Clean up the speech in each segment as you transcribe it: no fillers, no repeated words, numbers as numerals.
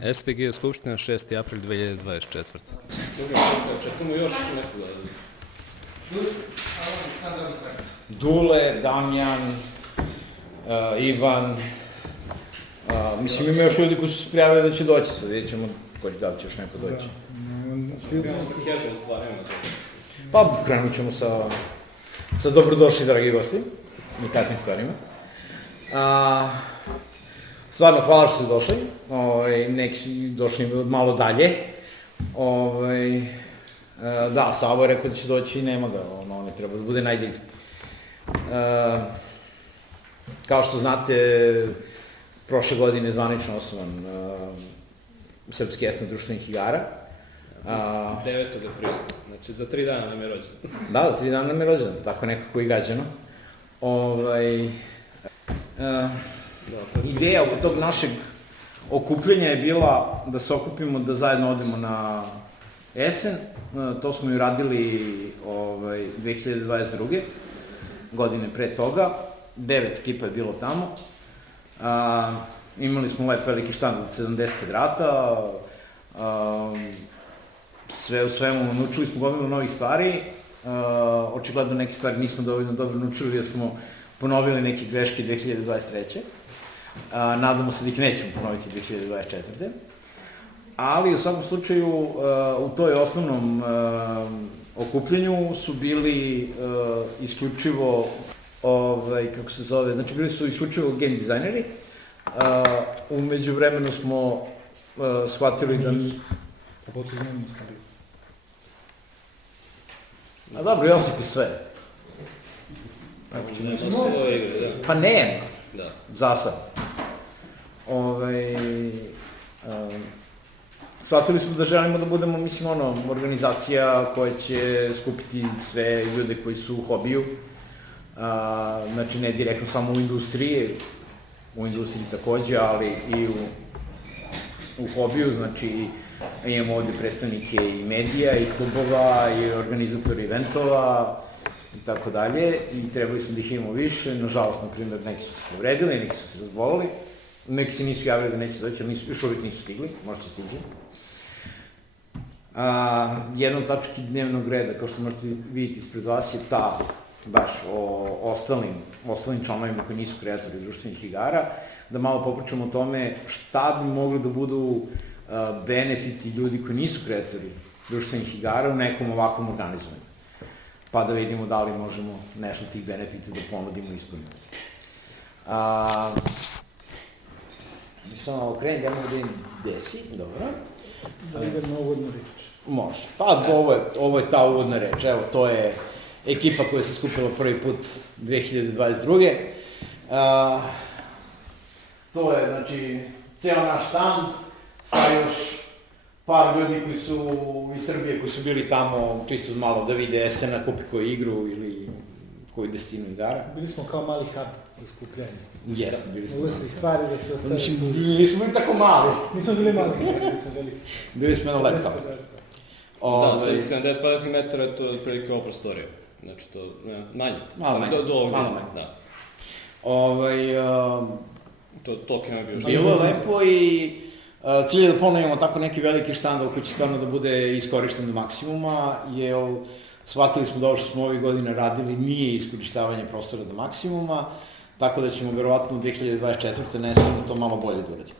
STG Skupština 6. april 2024. Čekamo još nekoga. Dule, Damjan, Ivan, mislim ima još ljudi koji su se prijavili da će doći, sad vidjet ćemo da li će još neko doći. Krenemo sa casual stvarima. Pa krenut ćemo sa dobrodošli dragi gosti i takvim stvarima. Stvarno, hvala što ste došli, neki su došli malo dalje. Da, Savo je rekao da će doći i nema ga, ono ne treba da bude najdilji. Kao što znate, prošle godine je zvanično osnovan Srpski esnaf društvenih igara. 9. aprila, znači za 3 dana nam je rođen. Da, za 3 dana nam je rođen, tako nekako i gađano. Ideja oko tog našeg okupljanja je bila da se okupimo, da zajedno odemo na Esen. To smo i radili 2022. godine pre toga. 9 ekipa je bilo tamo. Imali smo veliki štand od 70 kvadrata. Sve u svemu, naučili smo gomilu novih stvari. Očigledno neke stvari nismo dovoljno dobro naučili, jer smo ponovili neke greške 2023. Nadamo se da ih nećemo ponoviti 2024. Ali u svakom slučaju u toj osnovnom okupljenju su bili isključivo, kako se zove, znači bili su isključivo game dizajneri. U međuvremenu smo shvatili da... A dobro, Josip i sve. Pa nema, za sad. Shvatili smo da želimo da budemo, mislim, organizacija koja će skupiti sve ljude koji su u hobiju. Znači, ne direktno samo u industriji takođe, ali i u hobiju, znači, imamo ovde predstavnike i medija, i klubova, i organizatori eventova, i tako dalje, i trebali smo da ih imamo više. Nažalost, na primjer, neki su se povredili, neki su se razbolili, neki se nisu javili da neće doći, ali još uvijek nisu stigli, možete stići. Jedna od tački dnevnog reda, kao što možete vidjeti ispred vas, je ta, baš o ostalim članovima koji nisu kreatori društvenih igara, da malo popričamo o tome šta bi mogli da budu benefiti ljudi koji nisu kreatori društvenih igara u nekom ovakvom organizovanju. Pa da vidimo da li možemo nešto tih benefita da ponudimo i ispunimo. Samo okrenem, da mogu da im desi, dobro. Da idem na uvodnu reč. Može. Pa ovo je ta uvodna reč, evo, to je ekipa koja se skupila prvi put 2022. To je, znači, ceo naš štand, sa još par ljudi koji su iz Srbije, koji su bili tamo čisto malo da vide Esena, kupi koju igru ili koju destinu igara. Bili smo kao mali hub za skupljanje. Jesmo, bili smo. Mogli su i stvari da se ostave. Mislim, nismo bili tako mali. Nismo bili mali, nismo bili. Bili smo na leptavu. Da, 70 kvadratnih metara, to je otprilike ova prostorija. Znači, to manje. Malo manje. Malo manje. Da. To token je bio što. Bilo je lepo i cilj je da ponovimo tako neki veliki štand koji će stvarno da bude iskorišten do maksimuma, jer shvatili smo da ovo što smo ovih godina radili nije iskorištavanje prostora do maksimuma, tako da ćemo verovatno u 2024. nesemo to malo bolje da uradimo.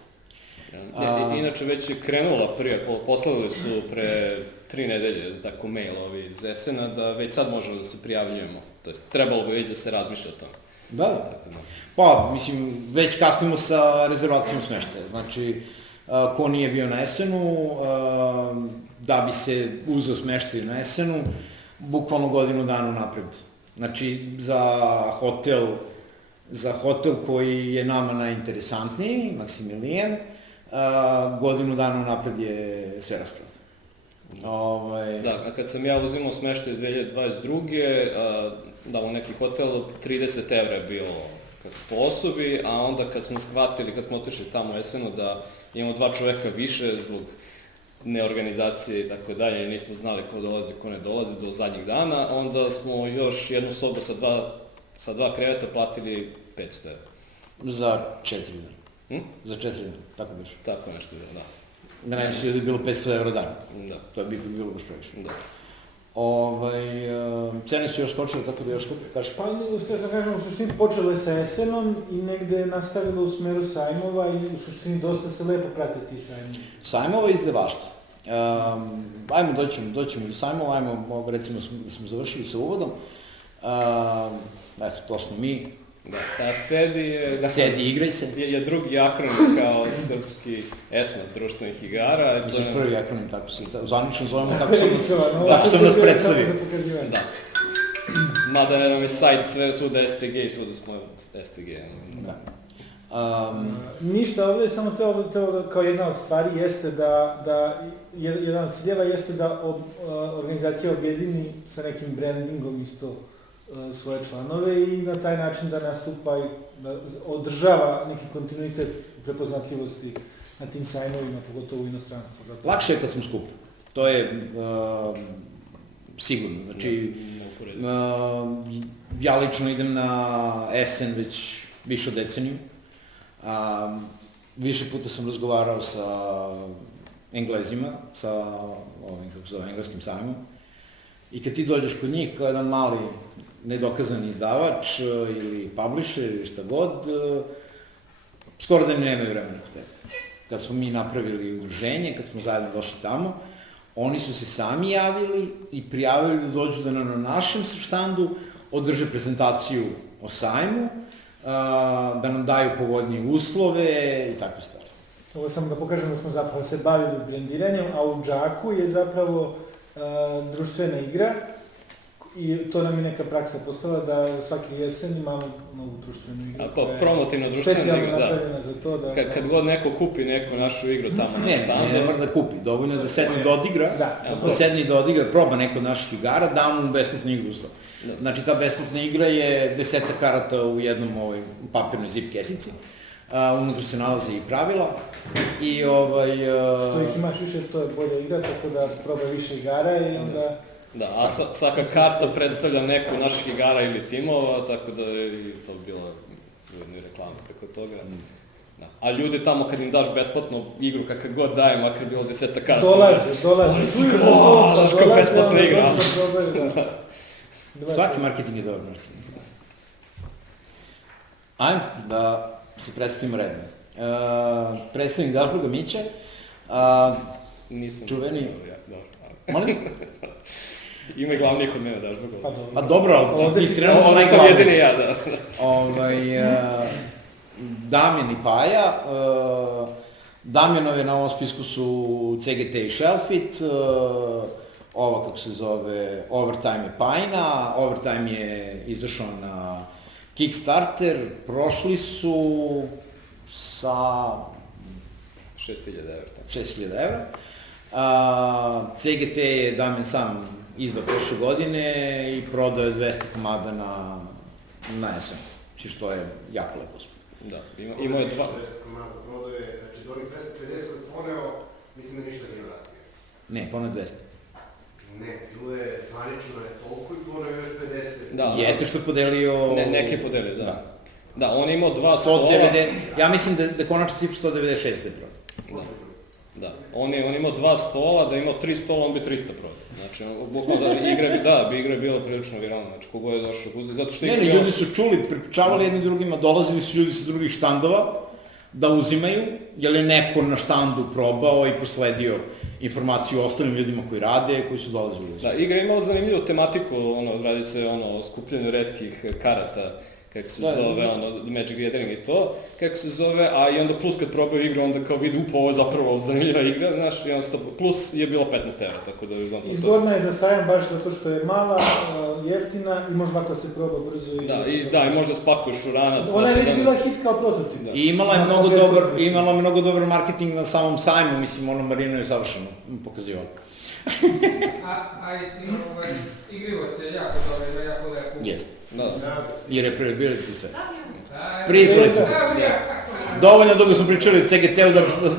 Inače, već je krenula prije, poslali su pre 3 nedelje tako mail ovi iz Esena da već sad možemo da se prijavljujemo, to jest trebalo bi već da se razmišlja o tome. Da, pa mislim, već kasnimo sa rezervacijom smeštaja, znači ko nije bio na Esenu, da bi se uzeo smeštaj na Esenu, bukvalno godinu dana napred. Znači, za hotel koji je nama najinteresantniji, Maksimilijan, godinu dana napred je sve raspravljeno. Da, a kad sam ja uzimao smeštaj 2022. Da, u neki hotel, 30 evra je bilo po osobi, a onda kad smo shvatili, kad smo otišli tamo u Esenu da imamo 2 čoveka više zbog neorganizacije i tako dalje, nismo znali ko dolazi, ko ne dolazi do zadnjih dana, onda smo još jednu sobu sa 2 kreveta platili 500 evra. Za 4 dana. Za 4 dana, tako biš. Tako nešto bilo, da. Da najviše ljudi bilo 500 € dan. Da. To bi bilo baš previše. Da. Cene su još skočile, tako da još skupi, kaži. Pa, htio sam kažem, u suštini počelo je sa jesenom i negde je nastavilo u smeru sajmova i u suštini dosta se lepo prate ti sajmovi. Sajmova izdavaštva. Ajmo, doćemo do sajmova, ajmo, recimo da smo završili sa uvodom. Eto, to smo mi. Da, ta SEDI je... SEDI, igraj se. Je drugi akronim kao srpski esnaf društvenih igara. Misliš prvi akronim, tako se zvanično zovemo, tako sam nas predstavio. Da. Mada nam je sajt svuda STG i svuda smo STG. Da. Ništa, ovdje je samo teo kao jedna od stvari jeste jedan od ciljeva jeste da organizacija objedini sa nekim brandingom isto svoje članove i na taj način da nastupa i da održava neki kontinuitet prepoznatljivosti na tim sajmovima, pogotovo u inostranstvu. Lakše je kad smo skupi. To je sigurno. Znači, ja lično idem na Essen već više od deceniju. Više puta sam razgovarao sa Englezima, sa engleskim sajmom. I kad ti dođeš kod njih kao jedan mali nedokazani izdavač ili publisher ili šta god, skoro da mi nemaju vremena kod tebe. Kad smo mi napravili udruženje, kad smo zajedno došli tamo, oni su se sami javili i prijavili da dođu da na našem štandu održe prezentaciju o sajmu, da nam daju povoljnije uslove i takve stvari. Ovo samo da pokažem da smo zapravo se bavili brendiranjem, a u Džaku je zapravo društvena igra i to nam je neka praksa postala da svaki jesen imamo novu društvenu igru. Promotivno društvena igra, da. Specijalno napravljena za to da... Kad god neko kupi neku našu igru tamo na štandu... Ne mora da kupi, dovoljno je da sedne da odigra, proba neko od naših igara, damo mu besplatnu igru uslov. Znači ta besplatna igra je 10 karata u jednom papirnoj zip kesici. Unutra se nalaze i pravila i što ih imaš više, to je bolja igra, tako da probaj više igara i onda... Da, a svaka karta predstavlja neku naših igara ili timova, tako da je to bila ujedno i reklama preko toga. Da. A ljudi tamo kad im daš besplatnu igru, kakav god daje, makar bilo 10 karta... Dolaze. Oni su kao, znaš kao besplatna igra. Svaki marketing je dobar marketing. Ajmo da se predstavimo redno. Predstavnik Dašboga Mića, čuveni... Molim? Ima i glavnijih od mene Dašboga. Pa dobro, ali ti trenutno najglavniji. Ovo sam jedini ja, da. Damjan i Paja. Damjanov je na ovom spisku su CGT i Shelfit, ova kako se zove Overtime je Pajina, Overtime je izašao na Kickstarter, prošli su sa 6.000 €. 6.000 €. CGT je Damjan sam izdao prošle godine i prodao je 200 komada na jesen, što je jako lepo uspio. Da, imao je 2... 200 komada prodao je, znači do onih 250 poneo, mislim da ništa nije vratio. Ne, poneo 200. Ne, bilo je zvanično je toliko i poneo još 50. Da, jeste što je podelio... Neki je podelio, da. Da, on je imao 2 stola... Ja mislim da konačno cifra 196 je prodao. Da, on je imao 2 stola, da je imao 3 stola, on bi 300 prodao. Znači, bukvalno da igra je bila prilično viralna, znači kogo je došao uzeti, zato što... Ne, ljudi su čuli, prepričavali jedni drugima, dolazili su ljudi sa drugih štandova da uzimaju, jer je neko na štandu probao i prosledio informaciju o ostalim ljudima koji rade, koji su dolazili. Da, igra je imala zanimljivu tematiku, radi se o skupljenju retkih karata, kako se zove, Magic Gathering i to, kako se zove, a i onda plus kad probaju igru, onda kao vidi ovo je zapravo zanimljiva igra, znaš, i onda plus je bilo 15 €, tako da je uglavnom to... Izgodna je za sajam baš zato što je mala, jeftina i možda ako se proba brzo i... Da, i možda spakuješ u ranac. Ona je već bila hit kao prototip. I imala je mnogo dobar marketing na samom sajmu, mislim, Marino je savršeno pokazivao. A igrivost je jako dobra, ima jako lepo. Jeste. Da. Jer je prelibirati sve. Prizvali ste. Dovoljno dugo smo pričali o CGT-u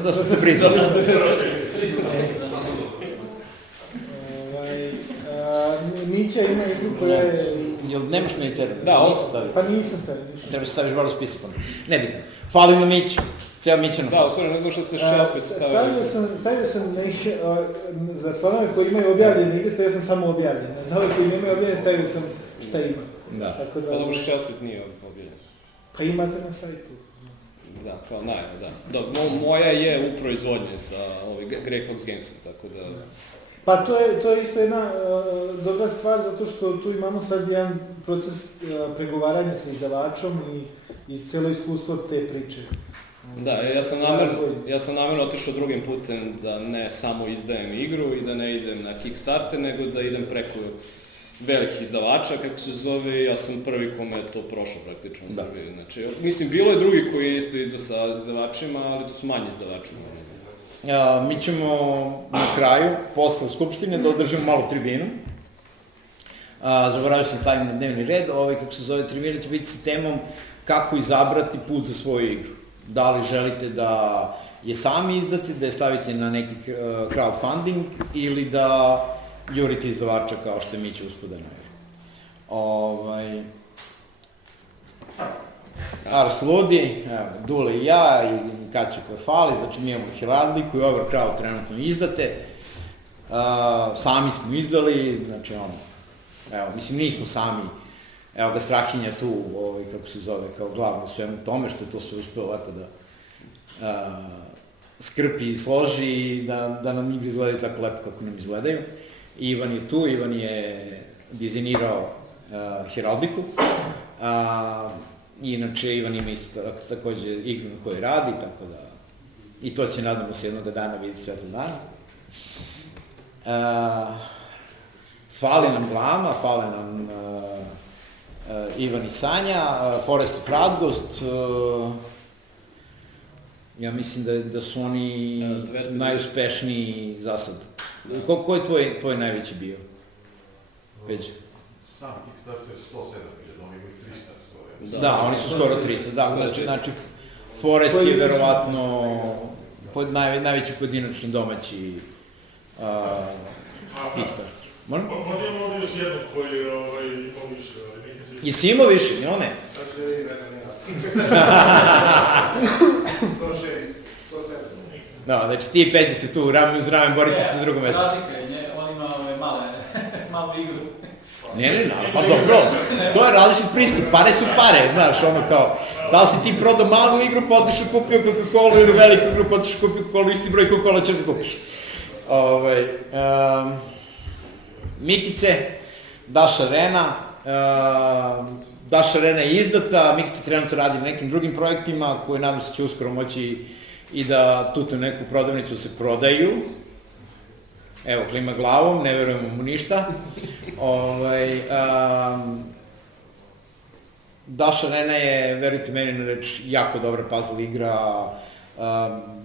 da smo te prizvali. Mića ima igru koja je... Jel nemaš mi termin? Da, pa nisam stavio. Treba se staviš bar u spisak. Nebitno. Hvala na Miću. Ceo Mićanov. Da, u stvari ne znam što ste Shelfit stavili. Stavio sam neke, za članove koji imaju objavljene igre, stavio sam samo objavljene. Za ove koji nemaju objavljene, stavio sam šta ima. Da. Tako Pa dobro, Shelfit nije objavljen. Pa imate na sajtu. Da, kao najave, da. Moja je u proizvodnji sa Grey Fox Gamesom, tako da... Pa to je isto jedna dobra stvar, zato što tu imamo sad jedan proces pregovaranja sa izdavačom i cijelo iskustvo te priče. Da, ja sam namjerno otišao drugim putem da ne samo izdajem igru i da ne idem na Kickstarter, nego da idem preko velikih izdavača, kako se zove, ja sam prvi kome je to prošao praktično u Srbiji. Znači, mislim, bilo je drugi koji isto idu sa izdavačima, ali to su manji izdavači. Mi ćemo na kraju, posle Skupštine, da održimo malu tribinu. Zaboravio sam staviti na dnevni red, kako se zove, tribina će biti sa temom kako izabrati put za svoju igru. Da li želite da je sami izdate, da je stavite na neki crowdfunding ili da jurite izdavača kao što je Mića uspodano. Ars Ludi, Dule i ja, i Kaća koja fali, znači mi imamo Heraldiku i Overcrowd trenutno izdate. Sami smo izdali, znači mislim nismo sami, evo ga Strahinja tu, kako se zove, kao glavno u svemu tome, što je to sve uspeo lepo da skrpi i složi i da nam igre izgledaju tako lepo kako nam izgledaju. Ivan je tu, Ivan je dizajnirao Heraldiku. Inače, Ivan ima isto takođe igru na kojoj radi, tako da i to će, nadamo se, jednoga dana vidjeti svetlo dana. Fali nam Glama, fale nam Ivan i Sanja, Forest of Radgost, ja mislim da su oni najuspešniji za sad. Ko je tvoj najveći bio? Peđa? Sam Kickstarter je 107.000, oni imaju 300 skoro. Da, oni su skoro 300, da, znači Forest je verovatno najveći pojedinačni domaći Kickstarter. Možda? Možda imamo ovdje još jednog koji je imao više, ali nikad se... Jesi imao više, ili one? Sad ću da vidim, ja sam imao. 106, 107. Da, znači ti i Peđa ste tu, rame uz rame, borite se za drugo mesto. Razlika je, on ima malu igru. Ne, pa dobro, to je različit pristup, pare su pare, znaš, ono kao, da li si ti prodao malu igru, pa otišao kupio Coca-Cola ili veliku igru, pa otišao kupio Coca-Cola, isti broj Coca-Cola ćeš da kupiš. Mikice, Daša Rena, Daša Rena je izdata, Mikice trenutno radi na nekim drugim projektima koje nadam se će uskoro moći i da tutu neku prodavnicu se prodaju. Evo, klima glavom, ne verujemo mu ništa. Daša Rena je, verujte meni na reč, jako dobra puzzle igra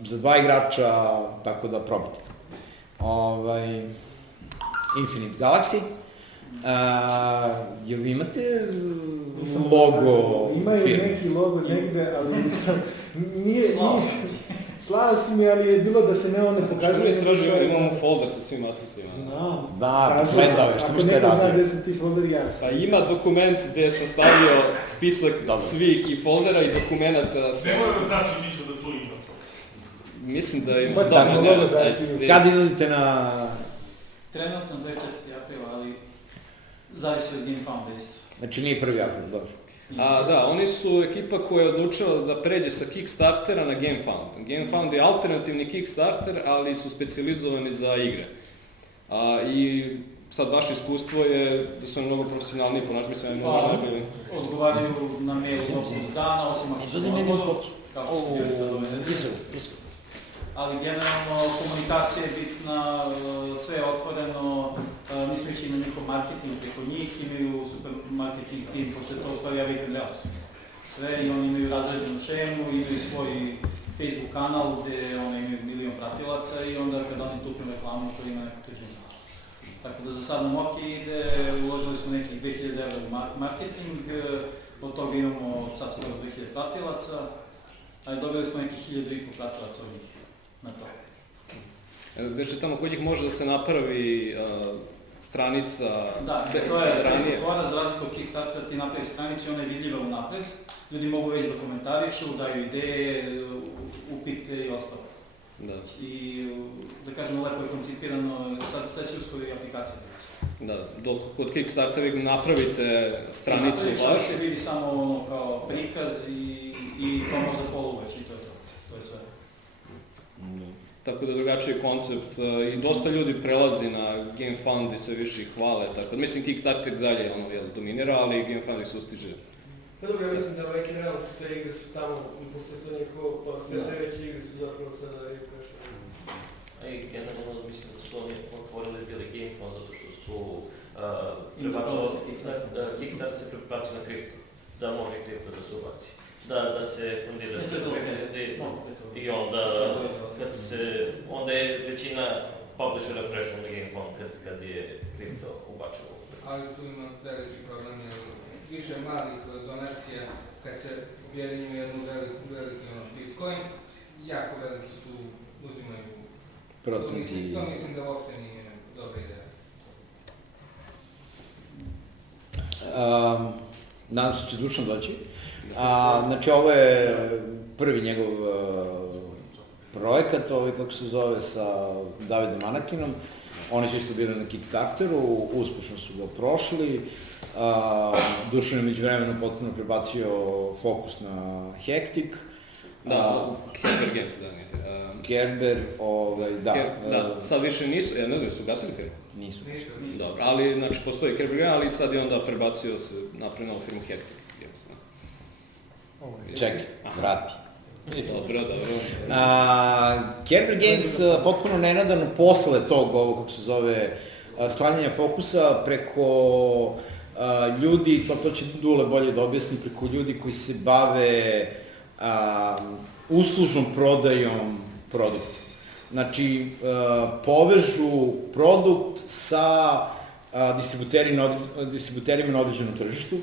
za 2 igrača, tako da probajte. Infinite Galaxy. Jel vi imate logo? Imaju neki logo negde, ali nije... Slao si mi, ali je bilo da se ne pokazuje... Što mi istražujemo, imamo folder sa svim assetima. Znam. Da, gledao je, što mi ste radio. Ako neko zna radio. gde su ti folderi, ja sam. Pa ima dokument gde sam stavio spisak svih i foldera i dokumenta. Ne mora da znači ništa da to ima. Mislim da ima... Bacite ćemo logo za arhivu. Kad izlazite na... Trenutno 24. aprila, ali zavisi od Game Founda isto. Znači nije 1. april, dobro. Da, oni su ekipa koja je odlučila da pređe sa Kickstartera na Game Found. Game Found je alternativni Kickstarter, ali su specijalizovani za igre. I sad vaše iskustvo je da su mnogo profesionalniji, ponaš mislim da je možda najbolji. Odgovaraju na mail od dana, osim ako su odgovoru, kao što su bili sad dovedeni. Ali generalno komunikacija je bitna, sve je otvoreno, mi smo išli na njihov marketing preko njih, imaju super marketing tim, pošto je to u stvari Awaken Realms. Sve i oni imaju razrađenu šemu, imaju svoj Facebook kanal gde imaju 1 milion pratilaca i onda kada oni tupnu reklamu to ima neko tržište. Tako da za sad nam ok ide, uložili smo nekih 2000 € u marketing, od toga imamo sad skoro 2000 pratilaca, ali dobili smo nekih 1500 pratilaca od njih. Beše tamo kod njih može da se napravi stranica Da, to je ranije. fora, za razliku od Kickstartera, ti napraviš stranicu i ona je vidljiva unapred. Ljudi mogu već da komentarišu, daju ideje, upite i ostalo. Da. I, da kažem, lepo je koncipirano, sad će uskoro i aplikacija. Da, dok kod Kickstartera vi napravite stranicu vašu. vašu. Se vidi samo ono kao prikaz i to možda followuješ i to je to. To je sve. Tako da drugačiji koncept i dosta ljudi prelazi na GameFound i sve više ih hvale, tako da mislim Kickstarter dalje dominira, ali GameFound ih sustiže. Pa dobro, ja mislim da generalno sve igre su tamo, i pošto je to njihovo, pa sve te veće igre su zapravo sada i prešle. A i generalno mislim da su oni otvorili bili GameFound zato što su prebacili Kickstarter se prebacio na kripto, da može kripto da se ubaci. Da se fundira i onda onda je većina publishera prešla na GameFound kad je kripto ubačeno. Ali tu ima veliki problem, jer više malih donacija, kad se objedinju jednu veliki Bitcoin, jako veliki su, uzimaju procenti. To mislim da uopšte nije dobra ideja. Nadam se će Dušan doći. Znači, ovo je prvi njegov projekat, kako se zove, sa Davidom Anakinom. Oni su isto bili na Kickstarteru, uspešno su ga prošli. Dušan je međuvremeno potpuno prebacio fokus na Hectic. Da, Kerber Games, da, nisi. Kerber, da. Da, sad više nisu, ja ne znam, su gasili firmu? Nisu. Dobro, ali, znači, postoji Kerber Games, ali sad je onda prebacio se napravio novu firmu Hectic Games. Čekaj, vrati. Dobro. Kerber Games potpuno nenadano posle tog, kako se zove, sklanjanja fokusa preko ljudi, to će Dule bolje da objasni, preko ljudi koji se bave uslužnom prodajom produkta. Znači, povežu produkt sa distributerima na određenom tržištu,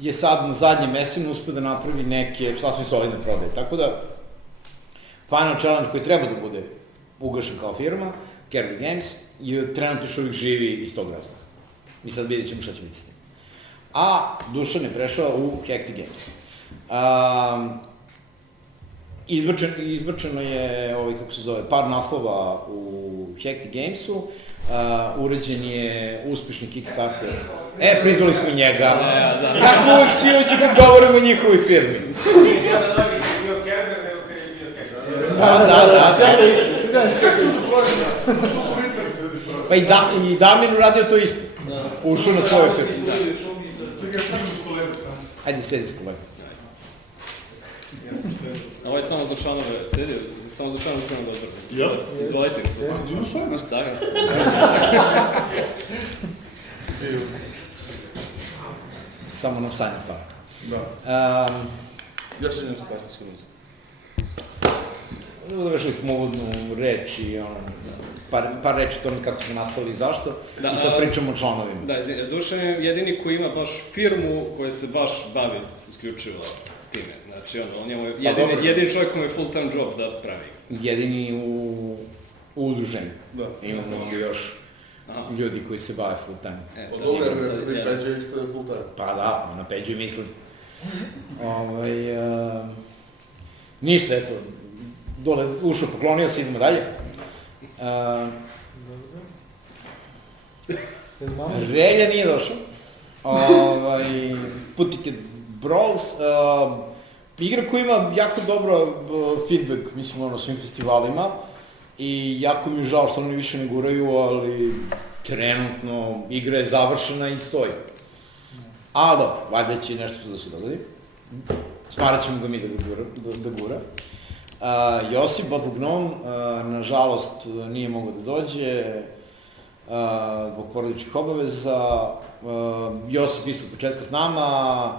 je sad na zadnjem mesinu uspio da napravi neke sasvim solidne prodaje. Tako da, Final Challenge koji treba da bude ugašen kao firma, Kerber Games, je trenutno još uvijek živi iz tog razloga. I sad vidjet ćemo šta će biti s tim. A Dušan je prešao u Hectic Games. Izbačeno je, kako se zove, par naslova u Hectic Gamesu, urađen je uspešni Kickstarter. Prizvali smo njega. Kako uvek svi uđu kad govorimo o njihovoj firmi. Ja da dobim bio Kerber, nego kad je bio Hectic. Da. Kako su to prošli? Pa i Damir uradio to isto. Ušao na svoju firmu. Čekaj, sad ću s kolegom. Ajde, sedi s kolegom. Ovo je samo za članove, samo za članove upravnog odbora. Ja? Izvolite. Ti u svojom? Da. Samo nam Sanja fara. Da. Ja ću nešto kasnije skoro. Završili smo uvodnu reč i par reči o tome kako smo nastali i zašto. I sad pričamo o članovima. Da, Dušan je jedini koji ima baš firmu koja se baš bavi isključivo time. Znači, on je jedini čovjek koji je full time job da pravi. Jedini u udruženju. Da. Imamo još ljudi koji se bave full time. Dobro, jer Peđa isto je full time. Pa da, na Peđu mislim. Ništa, eto, dole ušao, poklonio se, idemo dalje. Relja nije došao. Putiket Brawls, igra koja ima jako dobro feedback, mislim, na svim festivalima i jako mi je žao što oni više ne guraju, ali trenutno igra je završena i stoji. A dobro, valjda će nešto da se dogodi. Smarat ćemo ga mi da gura. Josip Bottle Gnome, nažalost, nije mogao da dođe zbog porodičnih obaveza. Josip isto od početka s nama,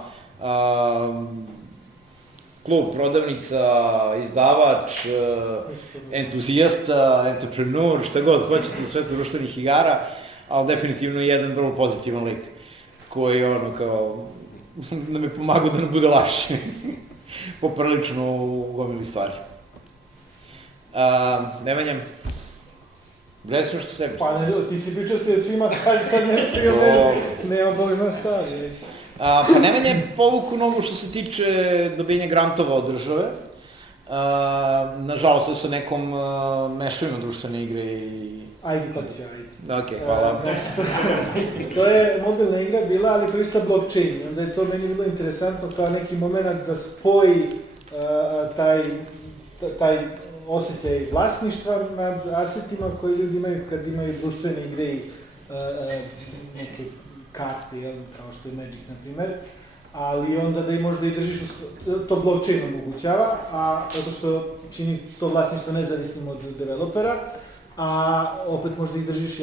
klub, prodavnica, izdavač, entuzijasta, entrepreneur, šta god hoćete u svetu društvenih igara, ali definitivno jedan vrlo pozitivan lik koji da mi pomagao da ne bude lakše, poprilično u gomili stvari. Nemanja? Recimo što sebi. Pa ne, ti si pričao sve svima, kaj sad nema bog znam šta, već. Pa Neman je povuku mnogo što se tiče dobijenja grantova od države. Nažalost, to sa nekom mešavima društvene igre i... Ajde, pa ću, ajde. Okej, hvala. To je mobilna igra bila, ali korista blockchain. Onda je to meni bilo interesantno kao neki moment da spoji taj osjećaj vlasništva nad asetima koji ljudi imaju kad imaju društvene igre i neke karte, kao što je Magic, na primer. Ali onda da i možda izdržiš, to blockchain omogućava, a zato što čini to vlasništvo nezavisnim od developera, a opet možda ih držiš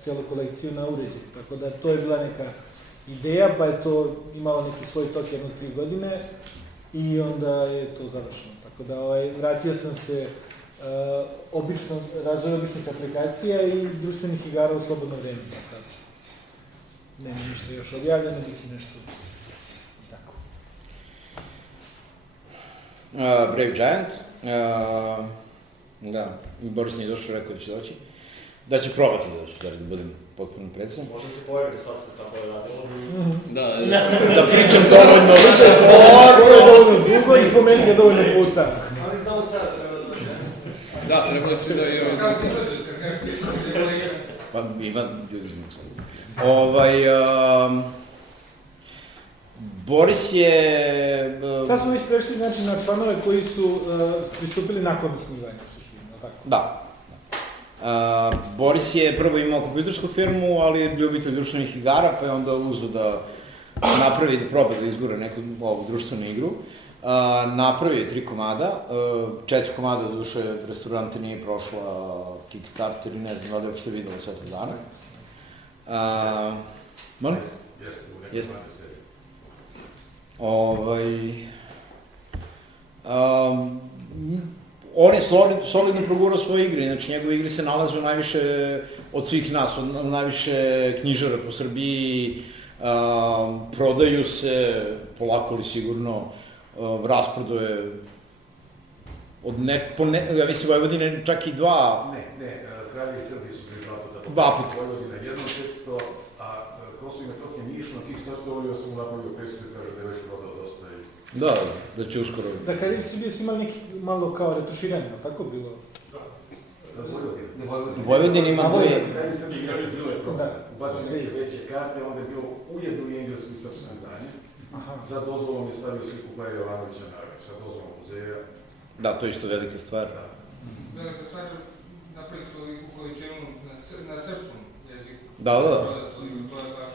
cijelu kolekciju na uređaju. Tako da to je bila neka ideja, pa je to imalo neki svoj token od 3 godine i onda je to završeno. Tako da vratio sam se razvoju običnih aplikacija i društvenih igara u slobodno vreme za sad. Nema ništa još objavljeno, bit će nešto tako. Brave Giant. Da, Boris nije došao, rekao da će doći. Da će probati da doći, da budem potpuno precizan. Možda se pojavi sad se tako je radilo. Da pričam dovoljno dugo i po meni je dovoljno puta. Ali znamo sada treba da dođe. Da, trebali svi da je Pa Ivan, Boris je... Sad smo već prešli znači, na članove koji su pristupili nakon osnivanja u suštini, tako? Da. Boris je prvo imao kompjutersku firmu, ali je ljubitelj društvenih igara, pa je onda uzeo da napravi, da proba da izgura neku ovu društvenu igru. Napravio je 3 komada, 4 komada, doduše, Restorante nije prošla Kickstarter i ne znam, da li ste videli sve te dane. Molim? Jeste, u nekim manje seriji. On je solidno progurao svoje igre, znači njegove igre se nalaze najviše od svih nas, najviše knjižara po Srbiji, prodaju se, polako li sigurno, rasprodo je ja mislim Vojvodine čak i 2. Ne, Kraljevi i Srbiji su bili 2 2 puta. Vojvodina 1.500, a Kosovo i Metohija nije išlo na Kickstarteru, ja sam mu napravio 500 i kaže da je već prodao dosta i... Da će uskoro... Da kada bi Srbije su imali neki malo kao retuširanje, tako bilo? Vojvodina. Vojvodina ima to je... Kraljevi i Srbiji ja sam zile prodao. Ubacio neke veće karte, onda je bilo ujedno i englesko i srpsko izdanje. Sa dozvolom je stavio sliku Baje Jovanovića sa dozvolom muzeja. Da, to je isto velika stvar. Velika stvar, napravili su veliku količinu na srpskom jeziku. Da. To je baš...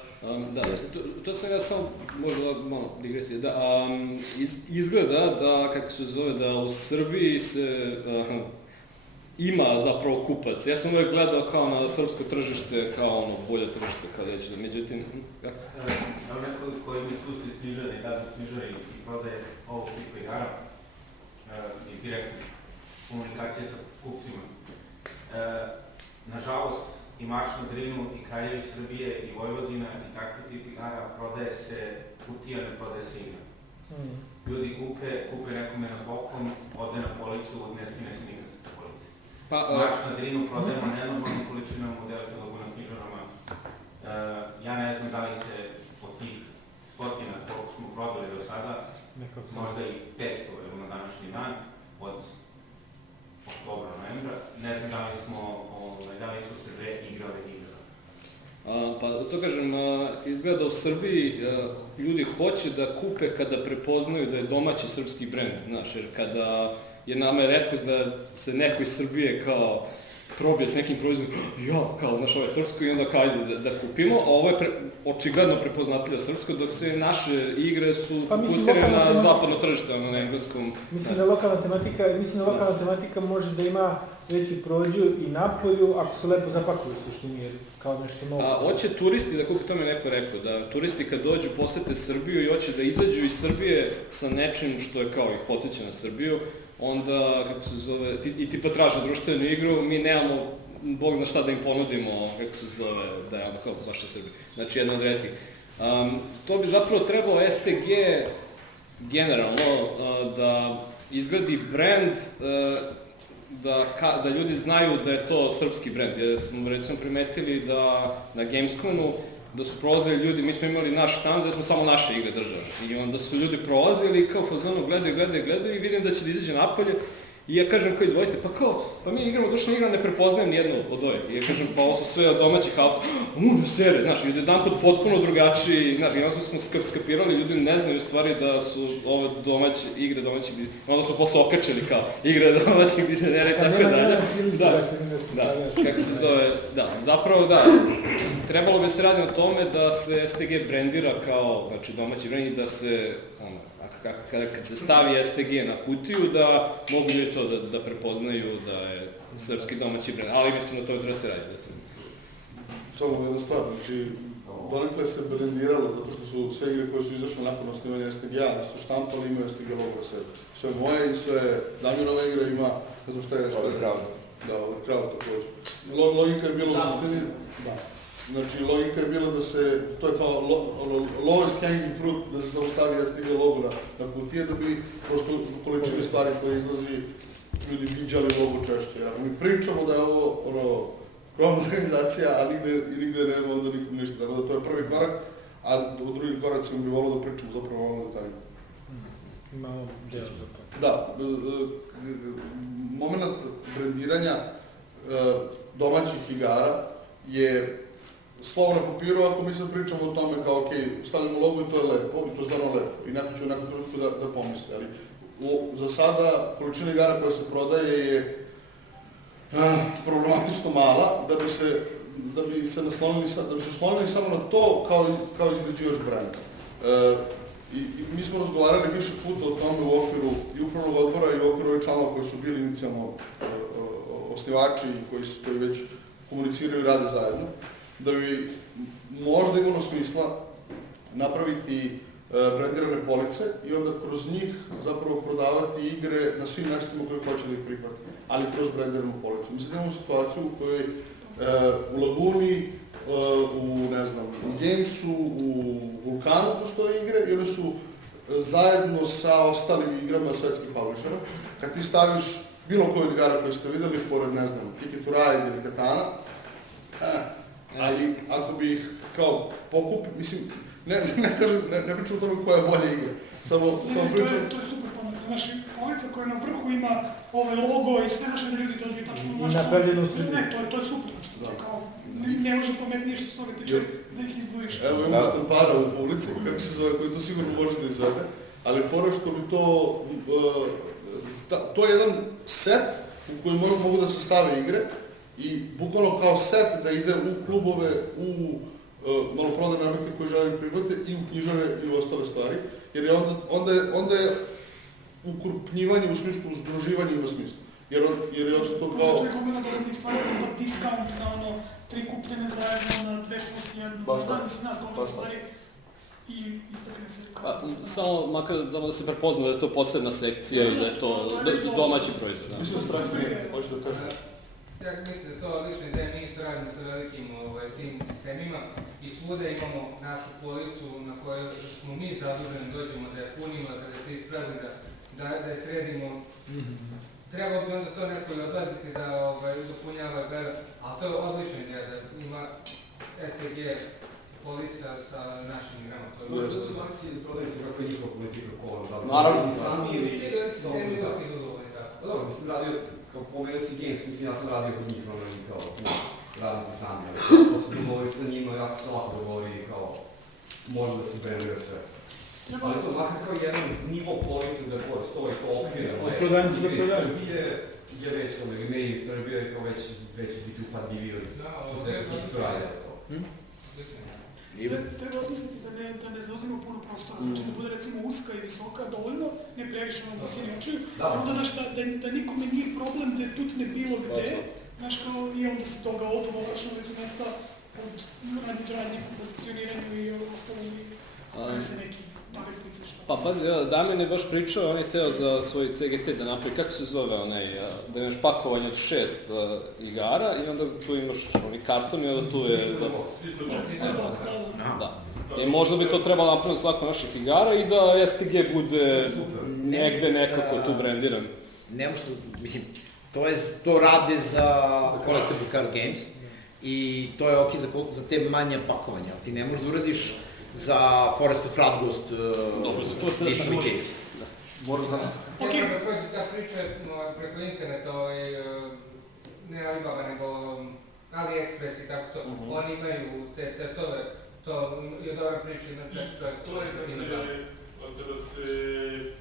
Da, to sam ja samo, možda malo digresija, da izgleda da, kako se zove, da u Srbiji se ima zapravo kupac. Ja sam uvijek gledao kao na srpsko tržište, kao ono bolje tržište, kao reći, međutim... Evo nekoliko koji mi iskusti knjižare i tada knjižare i prodaje ovog tipa igara i direktne komunikacije sa kupcima. Nažalost, i Marš na Drinu, i Kraljevi Srbije, i Vojvodina, i takvi tip igara prodaje se kutija, ne prodaje se igra. Ljudi kupe nekome na poklon, ode na policu, ne skine se nikad sa police. Marš na Drinu prodajemo nenormalnim količinama u telefonogu knjižarama. Ja ne znam da li se od tih stotina koliko smo prodali do sada, možda i 500 evo na današnji dan, od oktobra, novembra, ne znam da li su se dve igrale igre. Pa to kažem, izgleda u Srbiji ljudi hoće da kupe kada prepoznaju da je domaći srpski brend, znaš, jer kada je nama retkost da se neko iz Srbije kao probije s nekim proizvodom, kao, znaš, ovo je srpsko i onda kao da kupimo, a ovo je očigledno prepoznatljivo srpsko, dok se naše igre su fokusirane na zapadno tržište, na engleskom. Mislim da lokalna tematika može da ima veću prođu i napolju, ako se lepo zapakuju u suštini, jer kao nešto novo. Hoće turisti da kupi, to mi je neko rekao, da turisti kad dođu posete Srbiju i hoće da izađu iz Srbije sa nečim što je kao ih podsjeća na Srbiju, onda, kako se zove, i tipa traže društvenu igru, mi nemamo, Bog zna šta da im ponudimo, kako se zove, da je ono kao baš sa Srbije. Znači, jedna od retkih. To bi zapravo trebalo STG generalno da izgradi brand da ljudi znaju da je to srpski brend, jer smo recimo primetili da na Gamescomu da su prolazili ljudi, mi smo imali naš štand gde smo samo naše igre držali i onda su ljudi prolazili i kao fazonu gledaju i vidim da će da izađe napolje i ja kažem kao izvolite, pa mi igramo došli igra, ne prepoznajem nijednu od ovih i ja kažem pa ovo su sve od domaćih sere, znaš, i jedan put potpuno drugačiji, znaš, i onda smo skapirali, ljudi ne znaju u stvari da su ove domaće igre domaćih, onda su posle okačili kao igre domaćih dizajnera i tako dalje. Da, kako se zove, da, zapravo da, trebalo bi se raditi na tome da se STG brandira kao, znači domaći brand i da se, kad se stavi STG na kutiju, da mogu ljudi to da prepoznaju da je srpski domaći brand, ali mislim da to treba se raditi. Samo jedna stvar, znači, donekle se brendiralo zato što su sve igre koje su izašle nakon osnivanja STG-a, su štampali, imaju STG logo sve. Sve moje i sve Damjanova igra ima, ne znam šta je nešto. Overcrowd. Da, Overcrowd također. Logika je bila u suštini, da. Znači, logika je bila da se, to je kao lowest hanging fruit, da se samo stavi STG logo na kutije, da bi prosto količine stvari koje izlazi ljudi viđali logo češće. Jer mi pričamo da je ovo krovna organizacija, a nigde nema onda nikom ništa. Tako da to je prvi korak, a u drugim koracima bi volio da pričamo zapravo o ovom detalju. Imamo deo za to. Da, moment brendiranja domaćih igara je slovo na papiru, ako mi sad pričamo o tome kao, ok, stavljamo logo i to je lepo, i to je stvarno lepo, i neko će u nekom trenutku da pomisli, ali za sada količina igara koja se prodaje je problematično mala, da bi se oslonili samo na to kao izgrađivač brenda. I mi smo razgovarali više puta o tome u okviru i upravnog odbora i u okviru ovih članova koji su bili inicijalno osnivači i koji već komuniciraju i rade zajedno, da bi možda imalo smisla napraviti brendirane police i onda kroz njih zapravo prodavati igre na svim mestima koje hoće da ih prihvate, ali kroz brendiranu policu. Mi sad imamo situaciju u kojoj u Laguni, u Gamesu, u Vulkanu postoje igre i one su zajedno sa ostalim igrama svetskih publishera. Kad ti staviš bilo koju od igara koje ste videli, pored, Ticket to Ride ili Katana, ali ako bi ih kao pokupi, mislim, ne pričam o tome koja je bolja igra, samo pričam... To je super pomoć, znači polica koja na vrhu ima logo i sve naše da ljudi dođu i tačno našto... Ne, to je super, znači, kao, ne može pametnije što s toga tiče da ih izdvojiš. Evo imamo štampara u publici, kako se zove, koji to sigurno može da izvede, ali fora što bi to je jedan set u kojem mogu da se stave igre i bukvalno kao set da ide u klubove, u maloprodajne nabavke koje žele prihvate i u knjižare i u ostale stvari, jer onda je ukrupnjivanje u smislu, združivanje ima smisla. Jer je to kao... To je gomila dodatnih stvari, da discount na 3 kupljene zajedno na 2+1, znaš gomila stvari i istakne se kao... Samo makar da se prepozna da je to posebna sekcija i da je to domaći proizvod. Mislim, Strahinje, hoću da kažem. Ja mislim da to je odlična ideja, mi isto radimo sa velikim tim sistemima i svuda imamo našu policu na kojoj smo mi zaduženi, dođemo da je punimo, kada se isprazni, da je sredimo. Trebalo bi onda to neko i odlaziti da dopunjava i gleda, ali to je odlična ideja da ima STG polica sa našim igrama. To je znači da prodaje se kako je njihova politika kola, naravno. I sami ili... Sistemi dok idu dovoljni tako. Dobro, mislim radio, kao pomenuo si Games, mislim ja sam radio kod njih, kao radim se sami, ali to se dogovori sa njima, jako se lako dogovori i kao može da se brendira sve. Ali to makar kao jedan nivo police da postoji to okvirno, Srbije je već, ili ne i Srbije kao već biti upadljivi od sve tih trajanja. Treba osmisliti da ne zauzima puno prostora, znači da bude recimo uska i visoka dovoljno, ne previše ono da se ne očuju, a onda da nikome nije problem da je tutne bilo gde, znaš kao i onda se toga odu obrašno licu mesta od radnje pozicioniranju i ostalo i se neki tarifnice šta. Pa pazi, Damjan je baš pričao, on je teo za svoj CGT da napravi, kako se zove onaj, da imaš pakovanje od 6 igara i onda tu imaš onaj karton i onda tu je... Da. I možda bi to trebalo napraviti svako naših igara i da STG bude negde nekako tu brendiran. Nemo što, mislim, To rade za Collectible Card Games i to je okej za te manje pakovanja, ali ti ne možeš da uradiš za Forest of Radgost isti case. Moraš da... Okay. Da prođe ta priča preko interneta, ne Alibaba, nego AliExpress i tako to, oni imaju te setove, to je dobra priča, to je kada se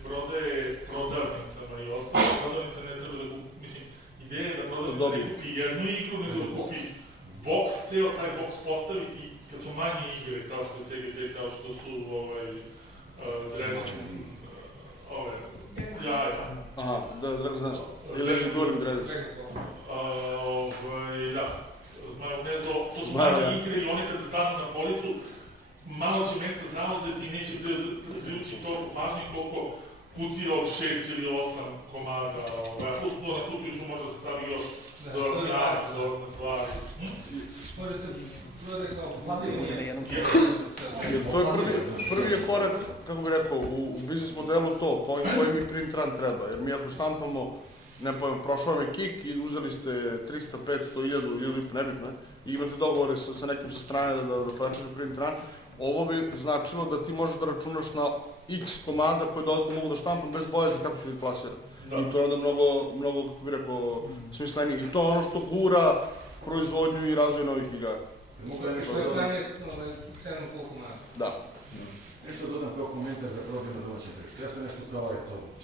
prodaje prodavnicama i ostalo, prodavnica ne treba da kupi, mislim, ideja je da prodavnica ne kupi jednu igru, nego da kupi boks, ceo taj boks postavi i kad su manje igre, kao što je CGT, kao što su jaja. Aha, da znaš, ili govorim Dredač. Da, Zmajevo gnezdo, to su manje igre i oni kada stanu na policu, malo će mesta zauzeti i neće prilučiti toliko pažnje koliko kutija od 6 ili 8 komada. A tu na tu priču može da se stavi još dodatne jače, dodatne stvari. To je prvi korak, kako bih rekao, u biznis modelu to, koji mi print run treba. Jer mi ako štampamo, ne pojem, prošao je kik i uzeli ste 300, 500, 1000 ili nebitno, i imate dogovore sa nekim sa strane da plaćate print run, ovo bi značilo da ti možeš da računaš na x komada koje dodatno mogu da štampam bez bojazni kako će biti plasirani. I to je onda mnogo, kako bih rekao, smislenije. I to je ono što gura proizvodnju i razvoj novih igara. Mogu da nešto je strane cenom koliko mađe. Da. Nešto dodam kao komentar za program na domaće tržište. Ja sam nešto kao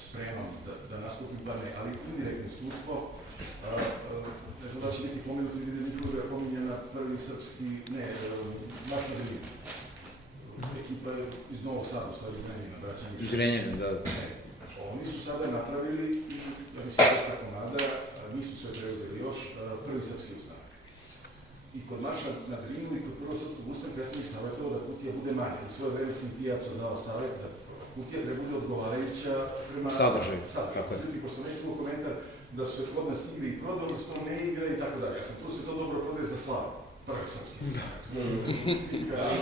spremam da nastupim, pa ne, ali indirektno iskustvo. Ne znam da će neki pomenuti, vidim Nikola je pominjena prvi srpski, ne, Marš na Drinu. Ekipa iz Novog Sada, u stvari iz Renjina, braća Miša. Iz Renjina, da. Oni su sada napravili, da mislim da je komada, nisu sve preuzeli još, prvi srpski ustanak. I kod Marša na Drinu i kod prvog srpskog ustanka ja sam ih savjetovao da kutija bude manja. U svoje vreme sam pijacu dao savjet da kutija treba bude odgovarajuća prema sadržaju. Međutim, pošto sam već čuo komentar da su kod nas igre i prodali, odnosno ne igre i tako dalje. Ja sam čuo se to dobro prodaje za slavu. Prvi srpski ustanak.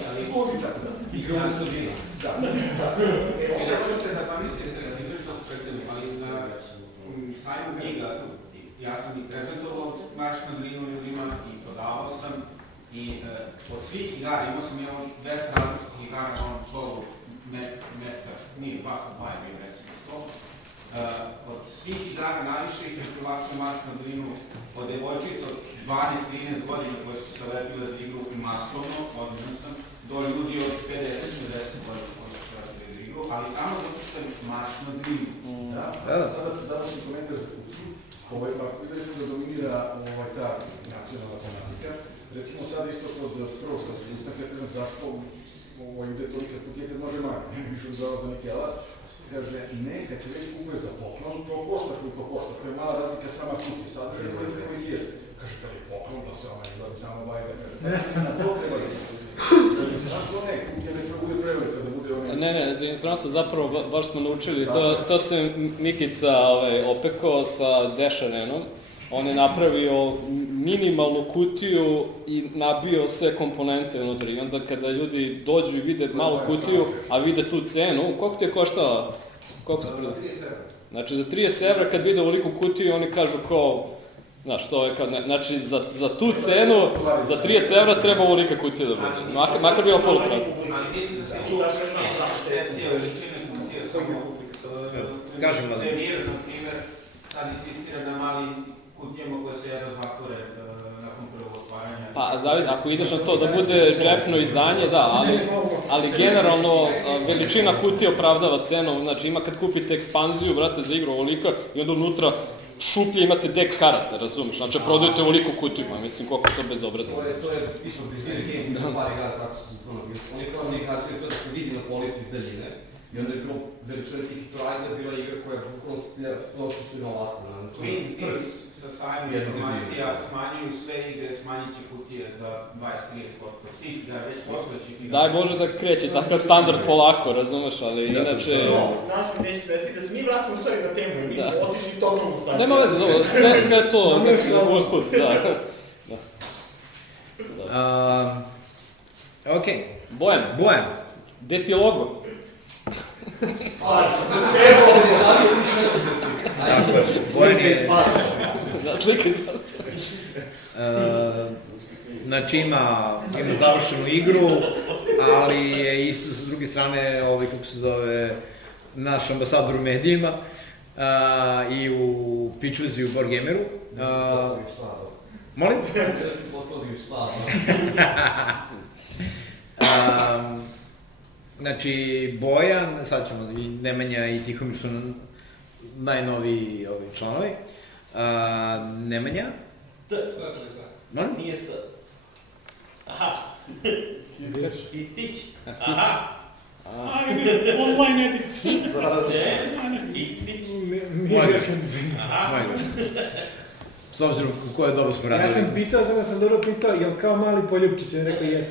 Ali može čak da. Igra u studiju. Da. Ne možete da zamislite na izvršno projektivno, ali na sajmu knjiga, ja sam ih prezentovao Marš na Drinu ljudima i prodavao sam i od svih igara, imao sam još 200 različitih igara na onom stolu, metar, nije, 2 sam 2 je bio recimo stol. Od svih igara najviše ih je privlačio Marš na Drinu od devojčica od 12-13 godina koje su se lepile za igru i masovno, odlično sam, do ljudi od 50-60 godina koje su se lepile za igru, ali samo zato što je Marš na Drinu. Sada današnji komentar za kutiju. Videli smo da dominira ta nacionalna tematika. Recimo sad isto kod prvog srpskog ustanka, kažem zašto ide tolika kutija kad može manje, ne bi išao za neki alat. Kaže, ne, kad se već kupuje za poklon, to košta koliko košta, to je mala razlika sama kutija, sadržaj koji jeste. Kaže, kad je poklon, da se ona izgleda džama bajda, kaže, na to treba išati. Zašto ne, kutija ne bude prevelika, da bude onaj... Ne, za inostranstvo zapravo baš smo naučili, to se Mikica opekao sa Dešarenom. On je napravio minimalnu kutiju i nabio sve komponente unutra. I onda kada ljudi dođu i vide malu kutiju, a vide tu cenu, koliko ti je koštala? Koliko se prodaje? 30 evra. Znači za 30 evra kad vide ovoliku kutiju, oni kažu kao, znaš, to je kad, znači za tu cenu, za 30 evra treba ovolika kutija da bude. Makar bila poluprazna. Ali mislim da se tu percepcija veličine kutije samo premijer, na primjer, sad insistira na malim kutijama koje se jedno zatvore nakon prvog otvaranja. Pa, ako ideš na to da bude džepno izdanje, da, ali generalno veličina kutije opravdava cenom, znači ima kad kupite ekspanziju, brate, za igru ovolika i onda unutra šuplje imate dek karata, razumiješ, znači prodajete ovoliku kutiju, mislim koliko to bezobrazno. To je tišno Design Games i par igara tako su oni kao ne kažu to da se vidi na polici iz daljine i onda je bilo veličina tih trajda bila igra koja je bukvalno splošišli na ovako. Queen Games sa sajmu informacija smanjuju sve igre, smanjit će kutije za 20-30%. Svih igara već postojećih igara. Daj Bože da kreće takav standard polako, razumeš, ali inače... Nas mi neće svetiti da se mi vratimo stvari na temu, mi smo otišli totalno sad. Nema veze, dobro, sve to usput, da. Okej. Bojan. Gde ti je logo? Dakle, Bojan je spasao. Da, slika iz Znači ima završenu igru, ali je isto sa druge strane, kako se zove, naš ambasador u medijima i u Pitchwezi i u Board Gameru. Molim? Ja si poslao šta. Znači, Bojan, sad ćemo, Nemanja i Tihomir su najnoviji članovi. Nemanja? Molim? Nije sa... Aha. Hitić. Aha. Online edit. Hitić. Nije rečenici. Aha. S obzirom koje dobu smo radili. Ja sam pitao, sada sam dobro pitao, jel kao mali Poljupčić? On rekao jes.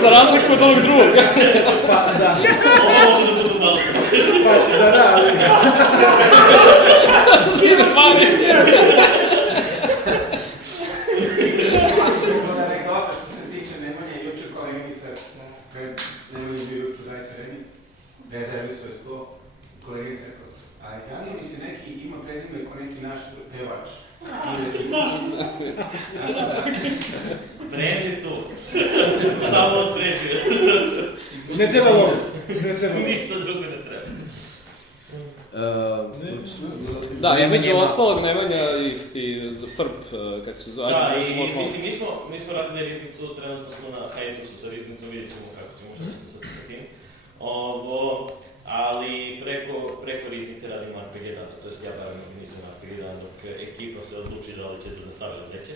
Za razliku od ovog drugog. Pa da. Sine mani. Anegdota što se tiče Nemanje, juče koleginica, kad Nemanje bio juče zaista redni, rezervisuje sto, koleginica rekao, a Jani mi se neki ima prezime ko neki naš pevač. Predi tu. Samo od prezime. Ne treba ovo. Ne treba. Ništa drugo ne treba. Da, između ostalog Nemanja i FRP, kako se zove. Da, i mislim, mi smo radili riznicu, trenutno smo na hiatusu sa riznicom, vidjet ćemo kako ćemo, šta ćemo sa tim. Ali preko riznice radimo RPG dana, to jest ja barem organizujem RPG dana, dok ekipa se odluči da li će da nastavi ili neće.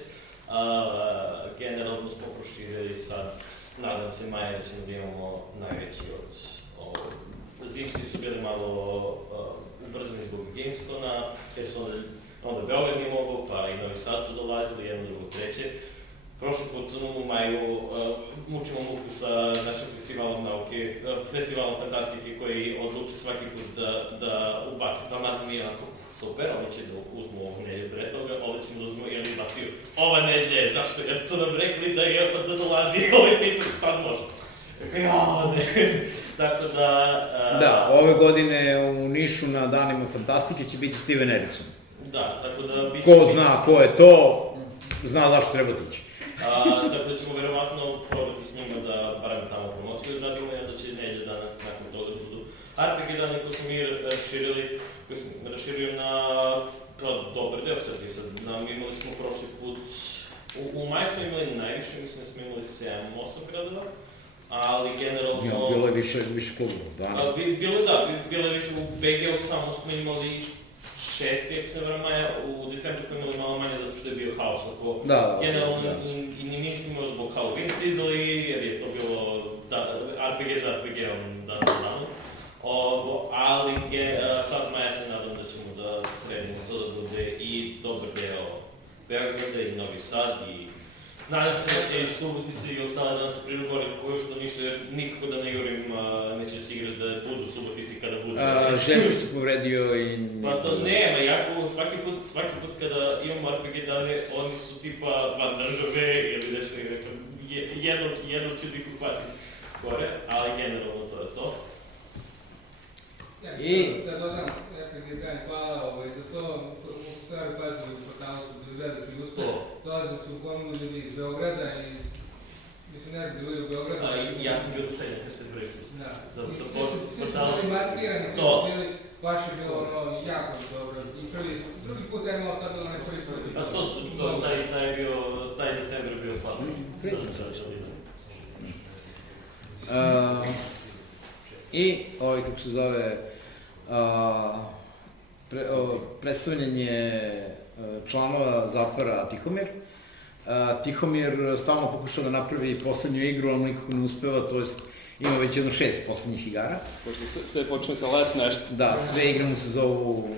Generalno smo proširili sad, nadam se maja da ćemo da imamo najveći od zimski su bili malo ubrzani zbog Gamestona, jer su onda Beograd nije mogao, pa i Novi Sad su dolazili, jedno, drugo, treće. Prošli put u maju mučimo muku sa našim festivalom nauke, festivalom fantastike koji odluči svaki put da ubaci, pa mada mi je onako super, oni će da uzmu ovu nedjelju pre toga, ovdje ćemo da uzmu i oni baciju ova nedjelje, zašto? Jer su nam rekli da dolazi ovaj pisac, tad može. Rekao, ne. Tako da... Da, ove godine u Nišu na danima fantastike će biti Steven Erikson. Da, tako da... Ko zna ko je to, zna zašto treba tići. Tako da ćemo verovatno probati s njima da barem tamo promociju radimo i onda će nedjelju dana nakon toga da budu RPG dani koji smo mi raširili, koji sam raširio na dobar deo sad. Imali smo prošli put, u maju smo imali najviše, mislim da smo imali 7-8 gradova, ali generalno... Bilo je više klubova, 12. Bilo je više u BG-u, samo smo imali 4, ako se ne varam, maja, u decembru smo imali malo manje zato što je bio haos oko... Generalno, i ni nismo imali zbog Halloween stizali, jer je to bilo RPG za RPG-om dan na danu. Ali sad maja se nadam da ćemo da sredimo to da bude i dobar deo Beograda i Novi Sad i... Nadam se da će i Subotice i ostale da se prilagovori koju što nisu, jer nikako da ne govorim, neće se igrati da budu u Subotici kada budu. Želju se povredio i... Pa to nema, jako svaki put kada imamo RPG dane, oni su tipa van države ili nešto i rekao, jednog ću ti kupati gore, ali generalno to je to. Da dodam, RPG dane, hvala za to, u stvari pažnju u portalu su veliki uspeh. Dolazili su gomilu ljudi iz Beograda i mislim ne bi bili u Beogradu. Ja sam bio dušenja kad ste prvi put. Svi su maskirani, svi su bili, baš je bilo jako dobro. I drugi put je imao stabilno ne prvi put. Taj december je bio slabo. I kako se zove, predstavljanje članova zatvora Tihomir. Tihomir stalno pokušao da napravi poslednju igru, ali mu nikako ne uspeva, to jest ima već jedno 6 poslednjih igara. Sve počne sa Last nešto. Da, sve igre mu se zovu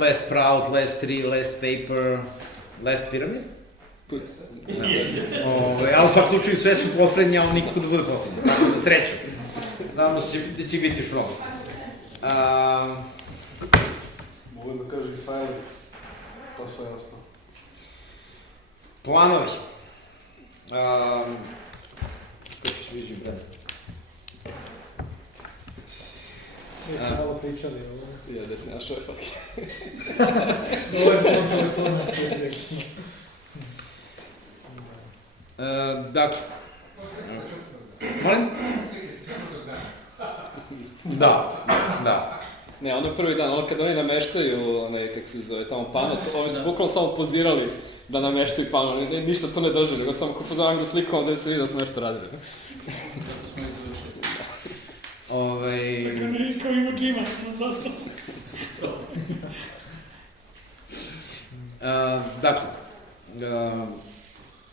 Last Proud, Last 3, Last Paper, Last Pyramid. Ali u svakom slučaju sve su poslednje, ali nikako da bude poslednje. Tako da sreću. Znamo da će biti još mnogo. Mogu da kažem i Silent, to sve jasno. Planovi. Kako ćeš viđu, brad? Jeste malo pričali o ovo. Ja, da si našao je fakt. Ovo je svoj telefon na svijet. Dakle, molim? Da. Ne, ono prvi dan, ono kad oni nameštaju, kako se zove, tamo pano, oni su bukvalno samo pozirali da nameštaju pano, ništa to ne držali, nego samo ko pozavim da slikamo da se vidi da smo nešto radili. Zato smo izvršili. Dakle, mi kao Ivo Džima sam zastao. Dakle,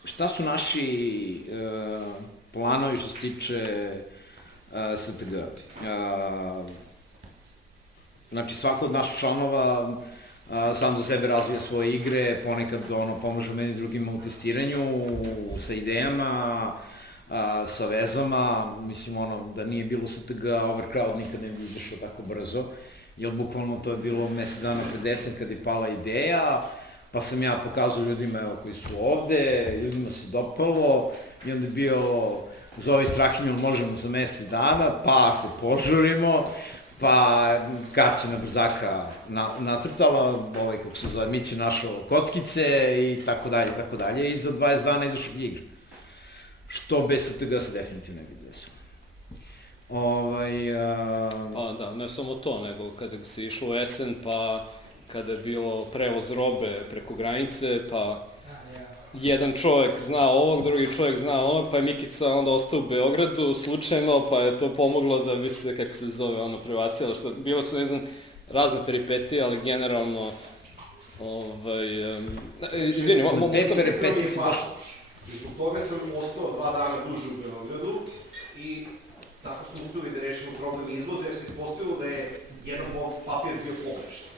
šta su naši planovi što se tiče STG? Znači, svako od naših članova sam za sebe razvija svoje igre, ponekad pomaže meni drugima u testiranju, sa idejama, sa vezama. Mislim, da nije bilo STG, Overcrowd nikad ne bi izašao tako brzo, jer bukvalno to je bilo mesec dana pred desen kada je pala ideja, pa sam ja pokazao ljudima koji su ovde, ljudima se dopalo i onda je bio zove Strahinju, možemo za mesec dana, pa ako požurimo, pa Kaća na brzaka nacrtala, kako se zove, Miće našao kockice i tako dalje, i za 20 dana izašao igra. Što bez STG se definitivno ne bi desilo. Pa da, ne samo to, nego kada se išlo u Esen, pa kada je bilo prevoz robe preko granice, pa jedan čovjek zna ovog, drugi čovjek zna onog, pa je Mikica onda ostao u Beogradu slučajno, pa je to pomoglo da bi se, kako se zove, prebacijalo, što bilo su, ne znam, razne peripetije, ali generalno, izvini, mogu sam... Te peripetije si baš... I zbog toga sam ostao 2 dana duže u Beogradu i tako smo uspeli da rešimo problem izvoza, jer se ispostavilo da je jedan papir bio pogrešan.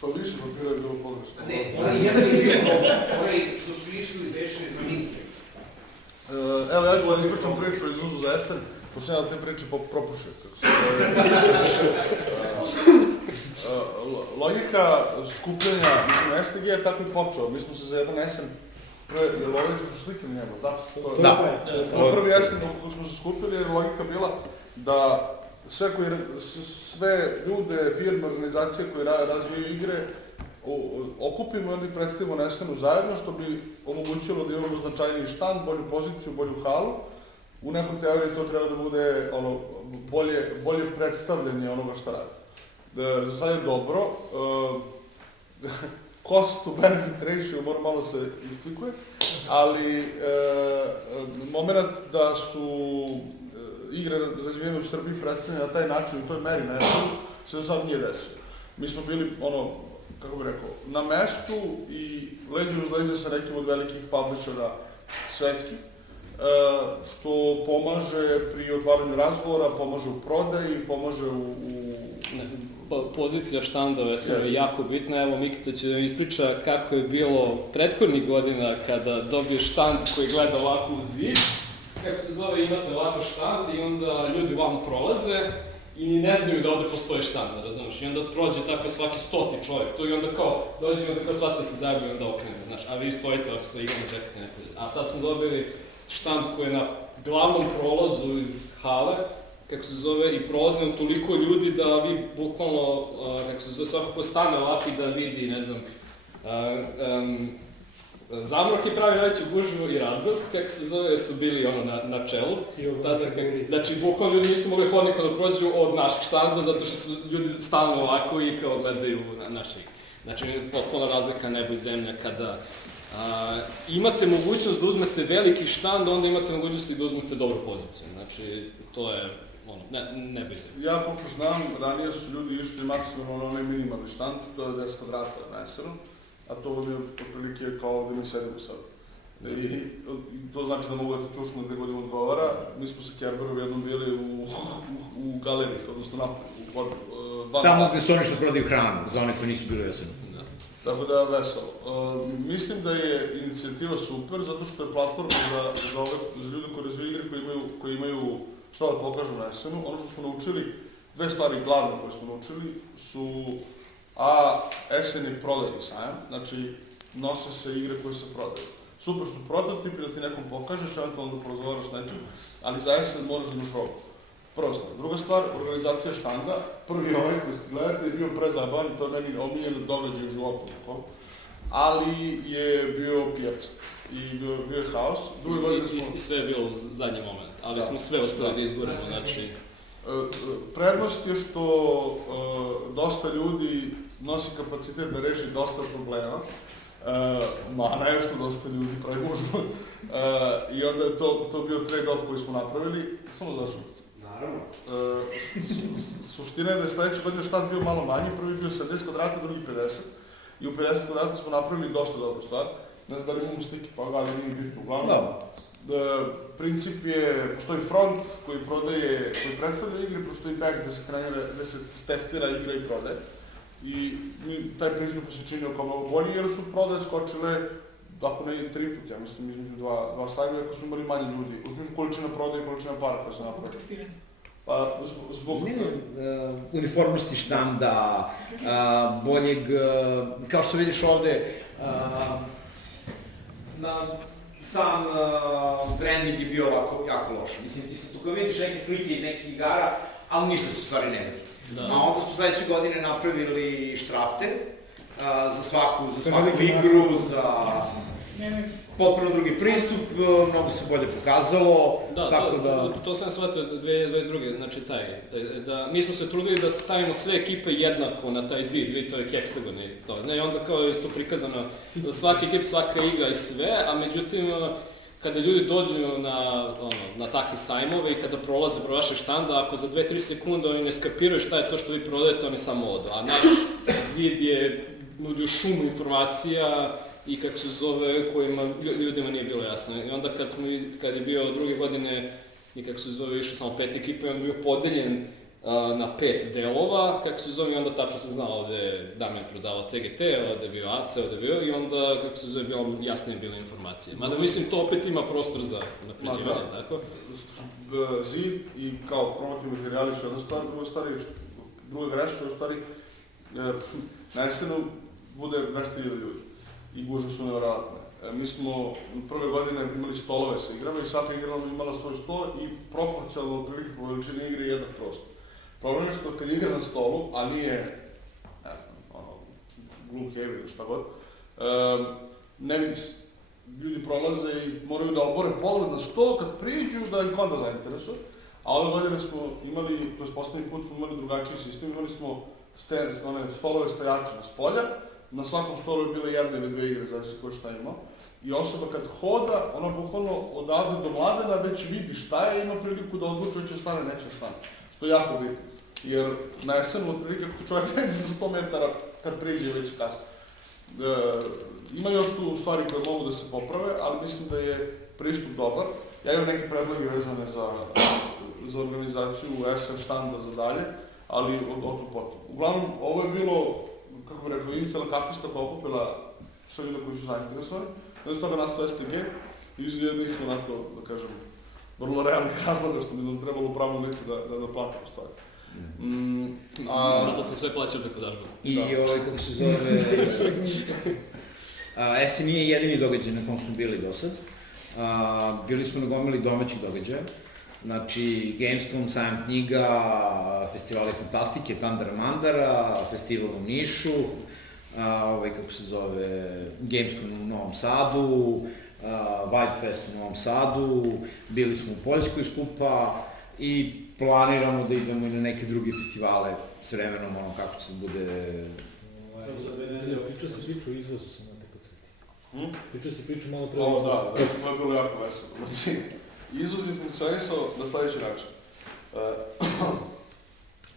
Pa više papira je bilo pogrešno. Ne, onaj jedan je bio problem, onaj što su išli veše za minke. Evo, ja ću vam ispričam priču iz Uzu za Esen, pošto ja te priče propušio, kako se logika skupljanja, mislim, STG je tako i počeo, mi smo se za jedan Esen jer lovili smo slike u njemu, da? Da. Prvi Esen dok smo se skupili jer logika bila da sve ljude, firme, organizacije koje razvijaju igre okupimo i onda ih predstavimo na Esenu zajedno, što bi omogućilo da imamo značajniji štand, bolju poziciju, bolju halu. U nekoj teoriji to treba da bude bolje predstavljanje onoga šta radi. Za sad je dobro. Cost to benefit ratio mora malo se istikuje, ali moment da su igre razvijene u Srbiji predstavljene na taj način i u toj meri na Esenu se do sad nije desilo. Mi smo bili, kako bih rekao, na mestu i leđe uz leđe sa nekim od velikih publishera svetskih, što pomaže pri otvaranju razgovora, pomaže u prodaji, pomaže u... Pozicija štanda u Esenu je jako bitna. Evo, Mikica će da ispriča kako je bilo prethodnih godina kada dobiješ štand koji gleda ovako u zid. Kako se zove, imate ovako štand i onda ljudi vam prolaze i ne znaju da ovde postoji štand, razumiješ? I onda prođe tako svaki 100. čovjek tu i onda kao dođe i onda kao shvatite se zajedno i onda okrene, znaš, a vi stojite ako se igramo čekate neko. A sad smo dobili štand koji je na glavnom prolazu iz hale, kako se zove, i prolazimo toliko ljudi da vi bukvalno, kako se zove, svako ko stane ovako i da vidi, ne znam, zamrok je pravi najveću gužvu i radost, kako se zove, jer su bili na čelu. Znači, bukvalno ljudi nisu mogli hodnikom da prođu od našeg štanda, zato što su ljudi stalno ovako i kao gledaju naših. Znači, potpuno razlika nebo i zemlja kada imate mogućnost da uzmete veliki štand, onda imate mogućnost i da uzmete dobru poziciju. Znači, to je nebo i zemlja. Ja, koliko znam, ranije su ljudi išli maksimalno na onaj minimalni štand, to je 10 kvadrata na Esenu, a to je otprilike kao ovdje mi sedemo sad. I to znači da mogu da te čušnu gde god im odgovara. Mi smo sa Kerberom jednom bili u galeriji, odnosno na... Tamo gde su oni što prodaju hranu, za one koji nisu bili u Esenu. Tako da je veselo. Mislim da je inicijativa super, zato što je platforma za ljude koji razviju igre, koji imaju šta da pokažu na Esenu. Ono što smo naučili, dve stvari glavne koje smo naučili su Esen je prodajni sajam, znači nose se igre koje se prodaju. Super su prototipi da ti nekom pokažeš, eventualno da porazgovaraš nekom, ali za Esen moraš da imaš robu. Prva stvar. Druga stvar, organizacija štanda. Prvi ovaj koji ste gledate je bio prezabavan, to je meni omiljen događaj u životu, ali je bio pijaca i bio je haos. Druge godine smo... I sve je bilo u zadnji moment, ali smo sve uspeli da izguramo, znači... Prednost je što dosta ljudi nosi kapacitet da reši dosta problema, mana je što dosta ljudi pravi gužbu, i onda je to bio trade-off koji smo napravili, samo zašupice. Naravno. Suština je da je sledeće godine štand bio malo manji, prvi bio 70 kvadrata, drugi 50, i u 50 kvadrata smo napravili dosta dobru stvar, ne znam da li imamo slike, pa ali nije bitno, uglavnom. Princip je, postoji front koji prodaje, koji predstavlja igre, postoji back gde se testira igra i prodaje. I taj pristup se činio kao mnogo bolji, jer su prodaje skočile, ako ne i 3 puta, ja mislim, između dva sajma, ako smo imali manje ljudi. Uzmeđu količina prodaje i količina para koja se napravi. Pa, zbog... Uniformnosti štanda, boljeg, kao što vidiš ovde, sam branding je bio ovako jako loš. Mislim, ti se tu vidiš neke slike iz nekih igara, ali ništa se u stvari ne vidi. A onda smo sledeće godine napravili štrafte za svaku igru, za potpuno drugi pristup, mnogo se bolje pokazalo, tako da... To sam shvatio 2022. Znači da mi smo se trudili da stavimo sve ekipe jednako na taj zid, vidi to je heksagon i to. I onda kao je to prikazano da svaka ekipa, svaka igra i sve, a međutim kada ljudi dođu na takve sajmove i kada prolaze pro vaše štanda, ako za 2-3 sekunde oni ne skapiraju šta je to što vi prodajete, oni samo odu. A naš zid je nudio šumu informacija i kako se zove, kojima ljudima nije bilo jasno. I onda kad je bio druge godine i kako se zove, išao samo 5 ekipa, on je bio podeljen na 5 delova, kako se zove, i onda tačno se znao, ovde je Damjan prodavao CGT, ovde je bio AC, ovde je bio, i onda, kako se zove, jasnije bile informacije. Mada mislim, to opet ima prostor za napređivanje, tako? Zid i kao promotivni materijali su jedna stvar, druga greška je u stvari, na jesenu bude 200.000 ljudi i gužve su nevjerojatne. Mi smo prve godine imali stolove sa igrama i svaka igra imala svoj stol i proporcionalno prilike po veličini igre je jednak prostor. Problem je što kad igra na stolu, a nije, ne znam, Gloomhaven ili šta god, ne vidi se. Ljudi prolaze i moraju da obore pogled na stol kad priđu da ih onda zainteresuje. A ove godine smo imali, to je poslednji put smo imali drugačiji sistem, imali smo stolove stojače na spolja, na svakom stolu je bila jedna ili 2 igre, zavisi ko šta ima. I osoba kad hoda, ona bukvalno odavde do Mladena već vidi šta je, ima priliku da odlučuje će stane, neće stane. Što je jako bitno. Jer na jesenu, otprilike, ako čovjek neđe za 100 metara, kad priđe već kasno. Ima još tu stvari koje mogu da se poprave, ali mislim da je pristup dobar. Ja imam neke predloge vezane za organizaciju SR štanda za dalje, ali o tom potom. Uglavnom, ovo je bilo, kako bih rekao, inicijalna kapista koja okupila sve ljude koji su zainteresovani. Znači toga nastao STG iz jednih, onako, da kažem, vrlo realnih razloga što mi nam trebalo pravno lice da platimo stvari. Da se sve plaćaju preko dažbana. I kako se zove... SN nije jedini događaj na kom smo bili do sad. Bili smo na gomili domaćih događaja. Znači, Gamescom, sajam knjiga, festivali fantastike, Tandara Mandara, festival u Nišu, kako se zove, Gamescom u Novom Sadu, White Fest u Novom Sadu, bili smo u Poljskoj skupa i planiramo da idemo i na neke druge festivale s vremenom, kako se bude... Pričao si priču o izvozu, sam na te podsjeti. Pričao si priču malo pre izvozu. Da, to je bilo jako veselo. Znači, izvoz je funkcionisao na sledeći način.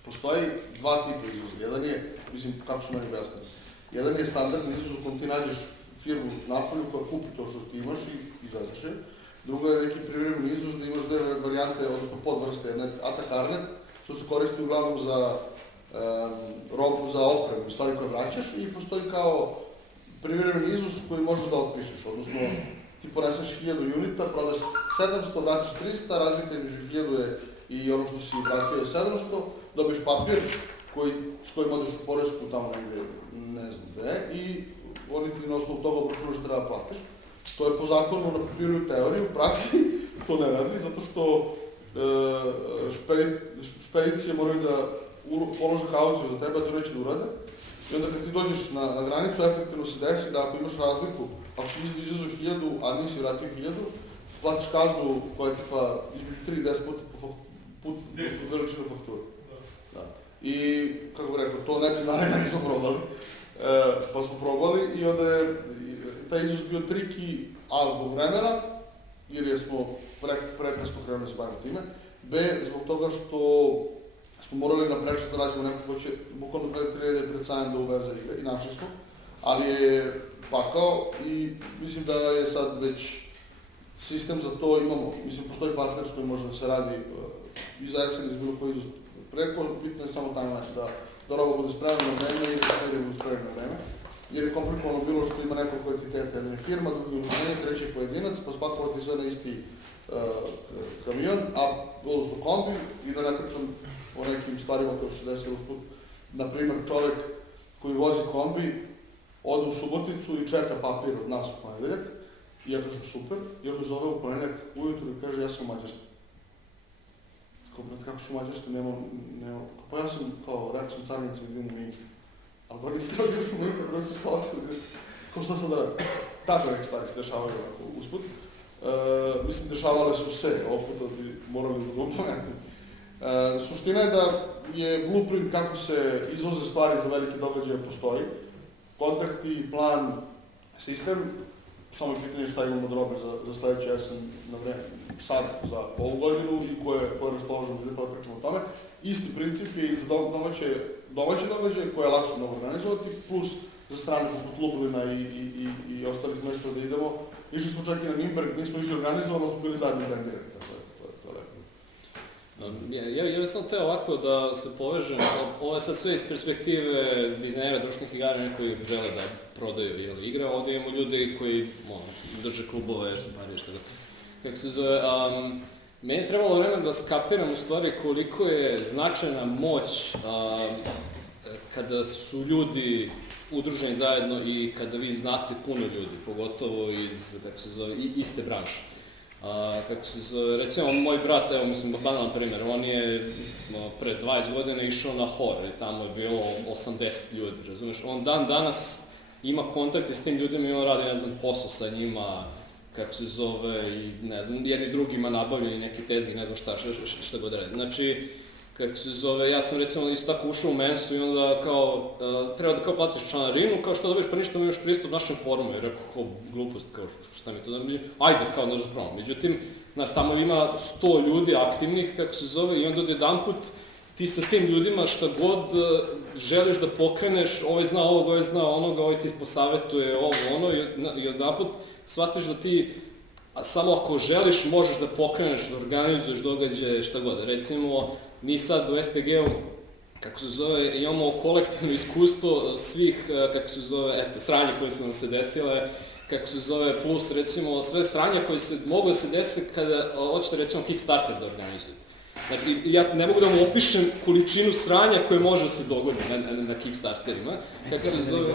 Postoji 2 tipa izvoza. Jedan je, mislim, kako su meni objasnili, jedan je standardni izvoz u kom ti nađeš firmu napolju koja kupi to što ti imaš i izađeš je. Drugo je neki privremeni izvoz da imaš 2 varijante, odnosno podvrste, jedna je Attack Arnet, što se koristi uglavnom za robu za opremu, stvari koje vraćaš, i postoji kao privremeni izvoz koji možeš da otpišeš, odnosno ti poneseš 1000 unita, prodaš 700, vratiš 300, razlika između 1000 i ono što si vratio je 700, dobiješ papir s kojim odeš u poresku tamo negde, ne znam gde, i oni ti na osnovu toga obračunaš što treba platiš. To je po zakonu na papiru i teoriji, u praksi to ne radi, zato što špedicije moraju da polože kauciju za tebe, da neće da urade. I onda kad ti dođeš na granicu, efektivno se desi da ako imaš razliku, ako si izazov 1000, a nisi vratio 1000, platiš kaznu koja je tipa između 3 i 10 puta veličinu fakturu. Da. I, kako bih rekao, to ne bi znali da nismo probali. Pa smo probali i onda je taj izazov bio triki, A zbog vremena, jer smo prekasno krenuli da se bavimo time, B zbog toga što smo morali na preču da rađemo neko ko će bukvalno 2-3 pred sajam da uveze igre i našli smo, ali je pakao i mislim da je sad već sistem za to imamo, mislim postoji partner s kojim može da se radi i za jesen iz bilo koji izuz preko, bitno je samo timeline da roba bude spremna na vreme i da serije bude spremna na vreme. Jer je komplikovano bilo što ima nekoliko entiteta, jedna je firma, drugi je udruženje, treći je pojedinac, pa spakovati sve na isti kamion, odnosno kombi, i da ne pričam o nekim stvarima koje su se desile usput. Naprimer, čovek koji vozi kombi ode u Suboticu i čeka papir od nas u ponedeljak, i ja kažem super, i on me zove u ponedeljak ujutru i kaže ja sam u Mađarskoj. Kako su u Mađarskoj, nema, pa ja sam, rekao sam carnici, idemo mi. Ali ba niste rodio smo nikad, da se shvatili, ko šta sam da radim. Tako neke stvari se dešavaju onako usput. Mislim, dešavale su se, ovog puta bi morali da ga upomenem. Suština je da je blueprint kako se izvoze stvari za velike događaje postoji. Kontakti, plan, sistem, samo je pitanje šta imamo da robe za sledeći jesen na vreme, sad za ovu godinu i koje raspoložimo da pričamo o tome. Isti princip je i za domaće događaje koje je lakše mnogo organizovati, plus za strane poput Lublina i ostalih mesta da idemo. Išli smo čak i na Nürnberg, nismo išli organizovano, smo bili zajedno brandirani, tako to je lepo. Ja sam teo ovako da se povežem, ovo je sad sve iz perspektive dizajnera društvenih igara, neki koji žele da prodaju igre, ovdje imamo ljudi koji drže klubove, što kako se zove. Meni je trebalo vremena da skapiram u stvari koliko je značajna moć kada su ljudi udruženi zajedno i kada vi znate puno ljudi, pogotovo iz, kako se zove, iste branše. Kako se zove, recimo moj brat, evo mislim, banalan primjer, on je pre 20 godina išao na hor i tamo je bilo 80 ljudi, razumiješ? On dan danas ima kontakte s tim ljudima i on radi, ne znam, posao sa njima, kako se zove, i ne znam, jedni drugima nabavljaju neke tezge, ne znam šta god radi. Znači, kako se zove, ja sam recimo isto tako ušao u Mensu i onda kao, treba da kao platiš članarinu, kao što dobiješ, pa ništa imaš pristup našem forumu, jer rekao, kao glupost, kao šta mi to da mi, ajde, kao, znaš da probam. Međutim, znaš, tamo ima 100 ljudi aktivnih, kako se zove, i onda odjedanput ti sa tim ljudima šta god želiš da pokreneš, ovaj zna ovog, ovaj zna onoga, ovaj ti posavetuje ovo, ono, i odjedanput shvatiš da ti, samo ako želiš, možeš da pokreneš, da organizuješ događaje, šta god. Recimo, mi sad u STG-u, kako se zove, imamo kolektivno iskustvo svih, kako se zove, eto, sranja koje su nam se desile, kako se zove, plus, recimo, sve sranja koje se mogu da se desi kada hoćete, recimo, Kickstarter da organizujete. Znači, ja ne mogu da vam opišem količinu sranja koje može da se dogodi na Kickstarterima, kako se zove...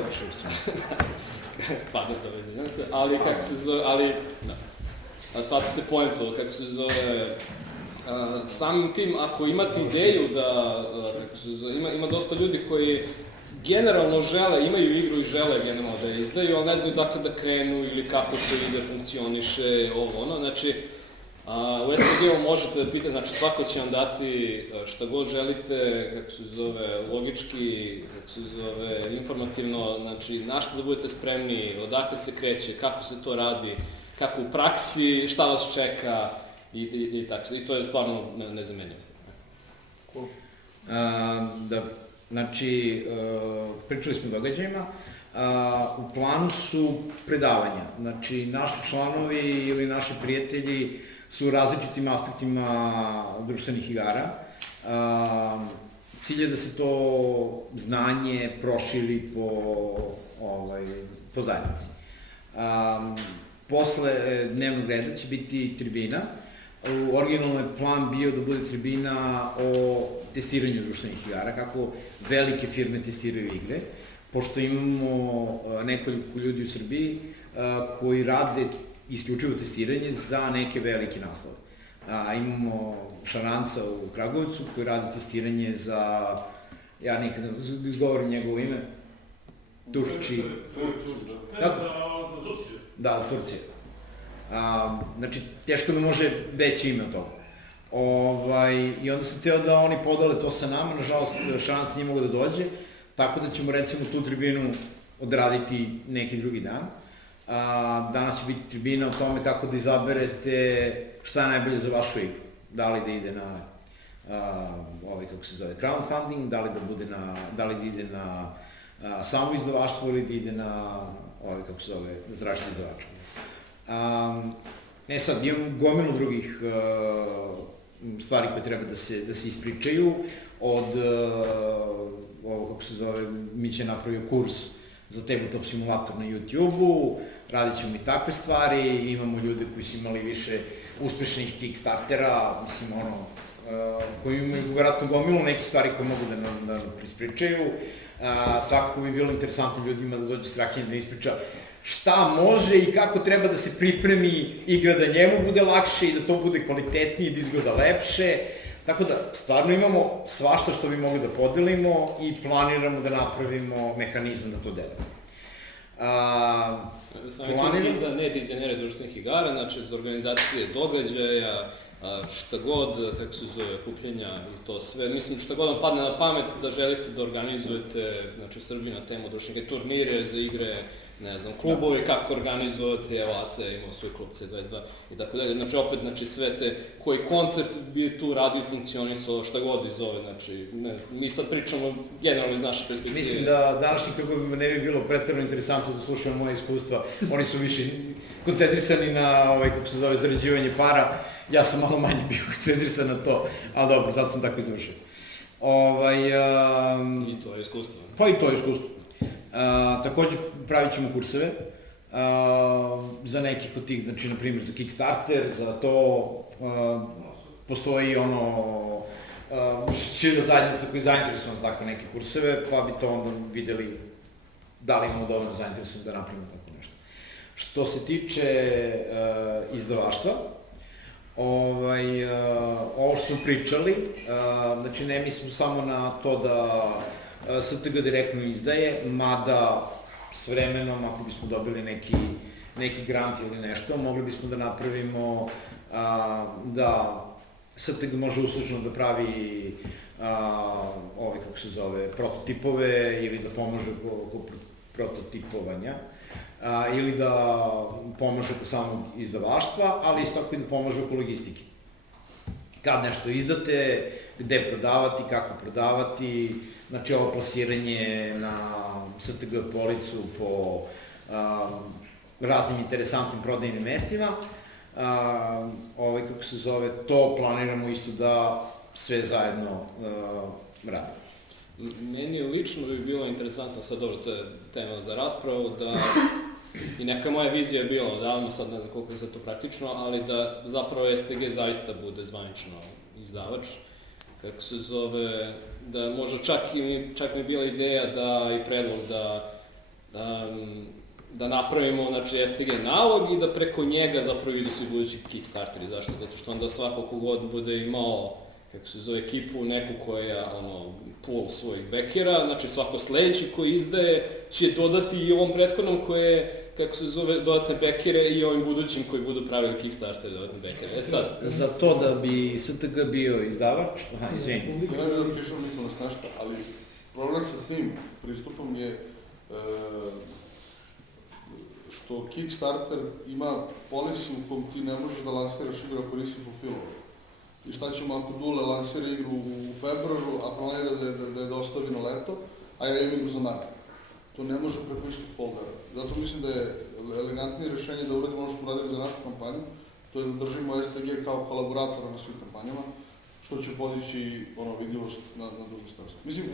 Pada to veze, ali kako se zove, ali, da, shvatite pointu, kako se zove, samim tim, ako imate ideju da, kako se zove, ima dosta ljudi koji generalno žele, imaju igru i žele generalno da je izdaju, ali ne znaju dakle da krenu ili kako to ide, funkcioniše, ovo, ono, znači, u STG-u možete da pitate, znači svako će vam dati šta god želite, kako se zove, logički, kako se zove, informativno, znači na što da budete spremni, odakle se kreće, kako se to radi, kako u praksi, šta vas čeka i tako, i to je stvarno nezamenjivo. Cool. Da, znači, pričali smo o događajima, u planu su predavanja, znači naši članovi ili naši prijatelji su u različitim aspektima društvenih igara. Cilj je da se to znanje proširi po zajednici. Posle dnevnog reda će biti tribina. Originalno je plan bio da bude tribina o testiranju društvenih igara, kako velike firme testiraju igre, pošto imamo nekoliko ljudi u Srbiji koji rade isključivo testiranje za neke velike naslove. Imamo Šaranca u Kragujevcu koji radi testiranje za, ja nikad ne izgovorim njegovo ime, Turči. Za Turciju. Da, Turcija. Znači, teško da može veće ime od toga. I onda sam teo da oni podale to sa nama, nažalost Šaranc nije mogo da dođe, tako da ćemo recimo tu tribinu odraditi neki drugi dan. Danas će biti tribina o tome kako da izaberete šta je najbolje za vašu igru. Da li da ide na crowdfunding, da li da ide na samo izdavaštvo ili da ide na tražiti izdavača. Sad, imam gomilu drugih stvari koje treba da se ispričaju, od Mića je napravio kurs za tabletop simulator na YouTube-u, radit ćemo i takve stvari, imamo ljude koji su imali više uspešnih Kickstartera, koji imaju vjerojatno gomilu neke stvari koje mogu da nam ispričaju. Svakako bi bilo interesantno ljudima da dođe Strahinja da ispriča šta može i kako treba da se pripremi igra da njemu bude lakše i da to bude kvalitetnije i da izgleda lepše. Tako da, stvarno imamo svašta što bi mogli da podelimo i planiramo da napravimo mehanizam da to delimo. Planiramo za nedizajnere društvenih igara, znači za organizacije događaja, šta god, kako se zove, kupljenja i to sve. Mislim, šta god vam padne na pamet da želite da organizujete, znači u Srbiji na temu društvenih turnire za igre, ne znam, klubovi, kako organizovati, evo AC imao svoj klub C22 i tako dalje. Znači opet, sve te, koji koncept bi tu radio i funkcionisao, šta god iz ove, znači, mi sad pričamo generalno iz naše perspektive. Mislim da današnjim klubovima ne bi bilo pretjerano interesantno da slušamo moje iskustva, oni su više koncentrisani na, zarađivanje para, ja sam malo manje bio koncentrisan na to, ali dobro, sad sam tako izvršio. I to je iskustvo. Pa i to je iskustvo. Takođe pravit ćemo kurseve za nekih od tih, znači na primjer za Kickstarter, za to postoji šira zajednica koja je zainteresovana za takve neke kurseve, pa bi to onda videli da li imamo dovoljno zainteresovano da napravimo tako nešto. Što se tiče izdavaštva, ovo što smo pričali, znači ne mislimo samo na to da STG direktno izdaje, mada s vremenom, ako bismo dobili neki grant ili nešto, mogli bismo da napravimo da STG može uslužno da pravi prototipove ili da pomaže oko prototipovanja ili da pomaže oko samog izdavaštva, ali isto tako i da pomaže oko logistike. Kad nešto izdate, gde prodavati, kako prodavati, znači ovo plasiranje na STG policu po raznim interesantnim prodajnim mestima, to planiramo isto da sve zajedno radimo. Meni lično bi bilo interesantno, sad dobro, to je tema za raspravu, da i neka moja vizija je bila odavno, sad ne znam koliko je sad to praktično, ali da zapravo STG zaista bude zvanično izdavač, kako se zove, da možda čak mi je bila ideja i predlog da napravimo, znači, STG nalog i da preko njega zapravo idu svi budući Kickstarteri. Zašto? Zato što onda svako kogod bude imao, kako se zove, ekipu, neku koja, pool svojih bekera, znači svako sledeći koji izdaje će dodati i ovom prethodnom koje, kako se zove, dodatne bekere i ovim budućim koji budu pravili Kickstarter dodatne bekere. Sad. Za to da bi STG bio izdavač, izvini. Ne bi da pišem nikom na snašta, ali problem sa tim pristupom je što Kickstarter ima policy u kom ti ne možeš da lansiraš igru ako nisi fulfillovan. I šta ćemo ako Dule lansira igru u februaru, a planira da je dostavi na leto, a ja imam igru za mart. To ne može preko istog foldera. Zato mislim da je elegantnije rešenje da uradimo ono što smo radili za našu kampanju, to je da držimo STG kao kolaboratora na svim kampanjama, što će podići vidljivost na dužu stazu. Mislim,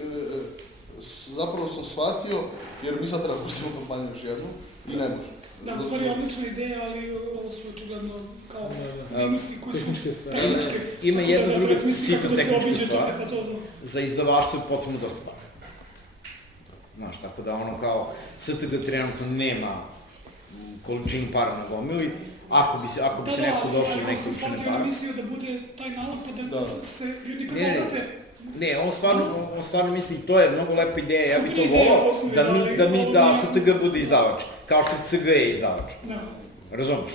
zapravo sam shvatio, jer mi sad treba pustimo kampanju još jednu i ne može. Da, u stvari odlična ideja, ali ovo su očigledno kao minusi koji su tehničke. Ima jedna druga sitna tehnička stvar, za izdavaštvo je potrebno dosta para. Znaš, tako da kao STG trenutno nema količinu para na gomili, Ako bi se neko došao do nekih komentara. komentara. Ja mislio da bude taj nalog pa da se ljudi prepovrate. Ne, on stvarno misli, to je mnogo lepa ideja, ja bih to volao da STG bude izdavač, kao što CG je izdavač. Razumeš?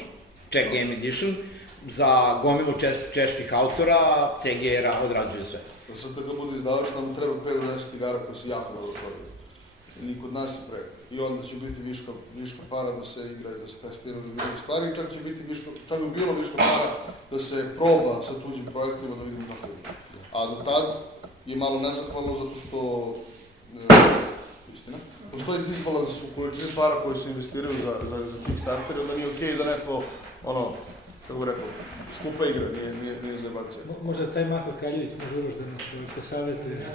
Czech Game Edition, za gomilu čeških autora, CG odrađuje sve. Da STG bude izdavač, nam treba 5 do 10 igara koje su jako dobro prodaju. I kod nas je preko. I onda će biti viška para da se igra i da se testiraju druge stvari, čak će biti čak bi bilo viška para da se proba sa tuđim projektima da vidimo kako je. A do tad je malo nezahvalno zato što, istina, postoji disbalans u količini para koji se investiraju za Kickstarter, onda nije okej da neko, kako bih rekao, skupa igra, nije zajebancija. Možda taj Mako Kaljević može da nas posavjetuje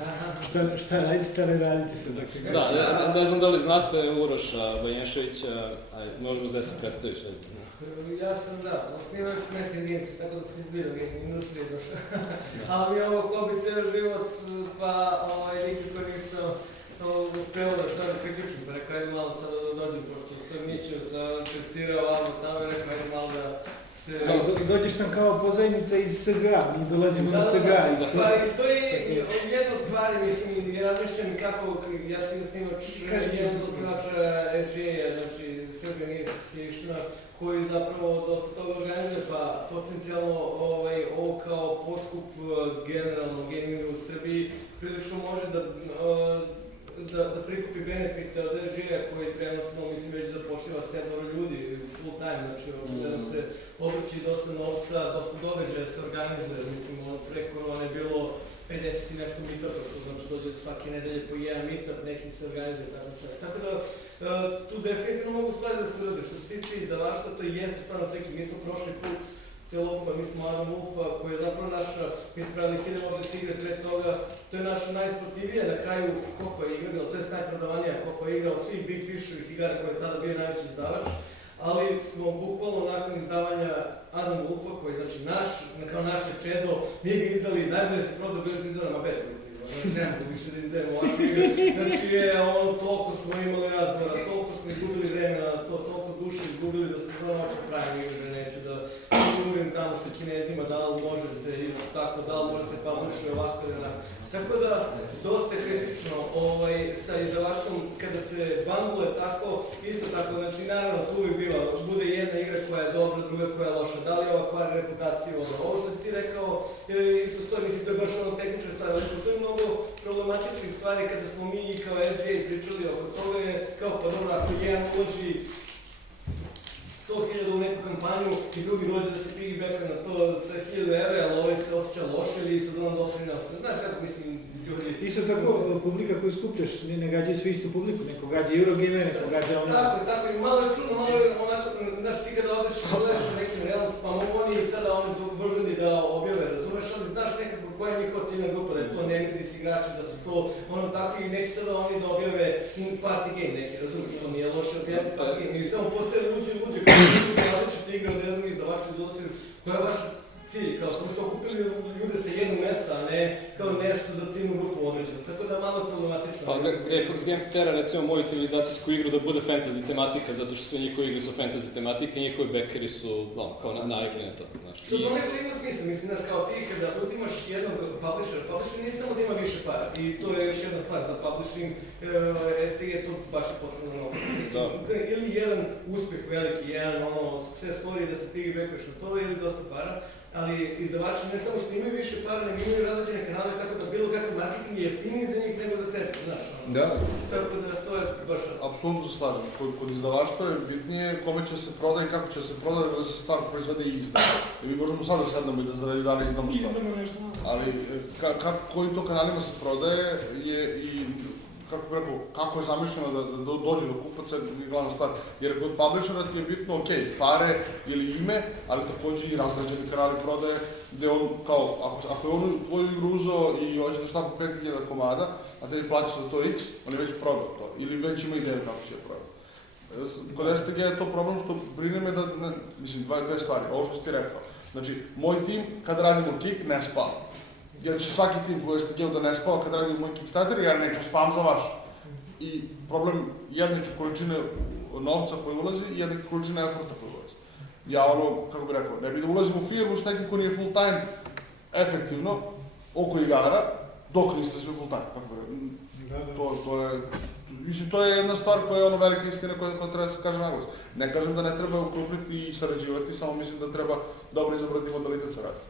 šta raditi, šta ne raditi se. Da, ne znam da li znate Uroša Vajenševića, možemo da se predstaviš. Ja sam, osnivač Metin Gamesa, tako da sam izbio game industrije došao. Ali mi je ovo hobi cijel život, pa nikako nisam uspeo da sad priključim, pa rekao ajde malo sad da dođem, pošto sam ničio, sam testirao ovamo tamo i rekao ajde malo da se... Dođeš nam kao pozajmica iz SGA, mi dolazimo na SGA. To je jedna stvar, mislim, ja razmišljam kako, ja sam osnivač jednog osnivača SGA, znači Srbija nije Association, koji zapravo dosta toga organizuje, pa potencijalno ovo kao podskup generalno gamingu u Srbiji prilično može da prikupi benefite od SGA koji trenutno, mislim, već zapošljava 7 ljudi full time, znači očigledno se obrći dosta novca, dosta događaja se organizuje, mislim, pre korone je bilo 50 i nešto meetupa, što znači dođe svake nedelje po jedan meetup, neki se organizuje, tako sve. Tako da, tu definitivno mogu stvari da se urade. Što se tiče izdavaštva, to jeste stvarno triki. Mi smo prošli put celokupno, mi smo Adam Wolfa, koji je zapravo naša, mi smo pravili 1080 igre pre toga, to je naša najsportivija na kraju Hopa igra, to je najprodavanija Hopa igra od svih Big Fishovih igara koji je tada bio najveći izdavač, ali smo bukvalno nakon izdavanja Adam Wolfa, koji je znači kao naše čedo, mi ga izdali, najbolje se prodao bez izdana na betu. Ne mogu više da izdajemo ovakve igre. Znači toliko smo imali razbora, toliko smo izgubili vremena, toliko duše izgubili da smo zelo moći pravim igre, da neću da uvijek tamo sa Kinezima, da li može se isto tako, da li može se publishuje ovako ili onako. Tako da, dosta je kritično sa izdavaštvom kada se bundluje tako, isto tako, znači naravno tu uvijek bila, bude jedna igra koja je dobra, druga koja je loša, da li je ova kvari reputaciju ovo što si ti rekao, isto stoji, mislim, to je baš ono tehnička stvar, ali postoji mnogo problematičnih stvari kada smo mi kao SGA pričali oko toga je, kao pa dobro, ako jedan uloži 100.000 u neku kampanju i drugi dođe da se piggybacka na to sa 1.000 evra, ali ovaj se osjeća loše ili sad on doprinos. Znaš kako mislim, ljudi... Isto tako, publika koju skupljaš, ne gađaju svi istu publiku, neko gađa Eurogamer, neko gađa ono... Tako, i malo je čudno, malo je onako, znaš, ti kada odeš i gledaš na nekim realnost, pa mogu oni sada vrgani da objave, razumeš, ali znaš nekako koja je njihova ciljna grupa, da je to Nemesis igrači, da su to takvi i neće sada oni da objave party game neki, razumeš, to nije loše objaviti party game, i samo postoje luđe, koji su različite igre od jednog izdavača iz Osir, koja je vaš cilj, kao smo to kupili ljude sa jednog mesta, a ne kao nešto za ciljnu grupu određenu, tako da malo problematično. Pa Greyfox Games tera recimo moju civilizacijsku igru da bude fantasy tematika, zato što sve njihove igre su fantasy tematika i njihovi backeri su kao navikli na to. Što donekle ima smisla, mislim, znaš, kao ti kada uzimaš jednog publishera nije samo da ima više para i to je još jedna stvar za publishing, STG to baš je potrebno novo. Ili jedan uspeh veliki, jedan success story da se piggybackuješ na to ili dosta para, ali izdavači ne samo što imaju više para, nego imaju različene kanale, tako da bilo kakav marketing je jeftiniji za njih nego za tebe, znaš. Da. Tako da to je baš... Apsolutno se slažem. Kod izdavaštva je bitnije kome će se prodati i kako će se prodati da se stvar proizvede i izda. I mi možemo sad da sednemo i da za radiju dana izdamo stvar. Ali kojim to kanalima se prodaje je i kako je zamišljeno da dođe do kupaca je glavna stvar. Jer kod publishera ti je bitno, ok, pare ili ime, ali također i razrađeni kanali prodaje, gde on, kao, ako je on tvoju igru uzeo i hoće da štampa 5000 komada, a tebi plaća za to X, on je već prodao to, ili već ima ideju kako će je prodati. Kod STG je to problem što brine me da, mislim, dve stvari, ovo što si ti rekao. Znači, moj tim, kad radimo kick, ne spava. Jer će svaki tim koji je STG-u da ne spava kad radimo moj Kickstarter, ja neću spam za vaš. I problem jednake količine novca koji ulazi i jednake količine efforta koji ulazi. ja kako bih rekao, ne bi da ulazim u firmu s nekim ko nije full time efektivno oko igara, dok niste sve full time, kako bih rekao. To je, mislim, to je jedna stvar koja je velika istina koja treba se kaže naglas. Ne kažem da ne treba ukrupniti i sarađivati, samo mislim da treba dobro izabrati modalitet saradnje.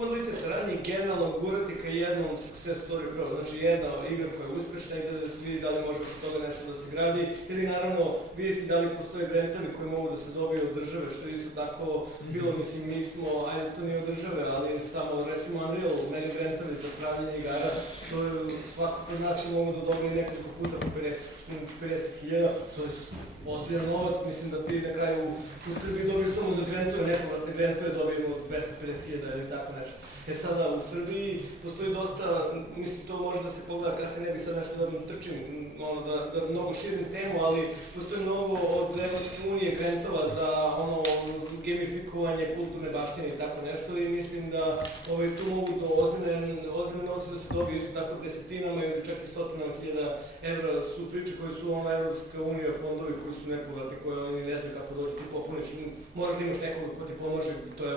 Modalitet saradnje generalno gurati ka jednom success story prvo, znači jedna igra koja je uspešna i da se vidi da li može od toga nešto da se gradi, ili naravno vidjeti da li postoje brentovi koji mogu da se dobiju od države, što je isto tako bilo, mislim, mi smo, ajde to nije od države, ali samo recimo Unreal, meni brentovi za pravljenje igara, to je svako kod nas je mogu da dobije nekoliko puta po 50.000, to je ozbiljan novac, mislim da ti na kraju u Srbiji dobiju samo za brentove, nepovratne brentove dobijemo 250.000 ili tako nešto. Sada u Srbiji postoji dosta, mislim to može da se pogleda kada se ne bih sad nešto da trčim, da mnogo širim temu, ali postoji mnogo od Evropske unije grantova za gamifikovanje kulturne baštine i tako nešto i mislim da tu mogu do ozbiljne novce da se dobiju isto tako desetinama ili čak i stotinama hiljada evra su priče koje su Evropska unija, fondovi koji su nepovratni, koje oni ne znaju kako doći ti popuniš, možda imaš nekog ko ti pomože, to je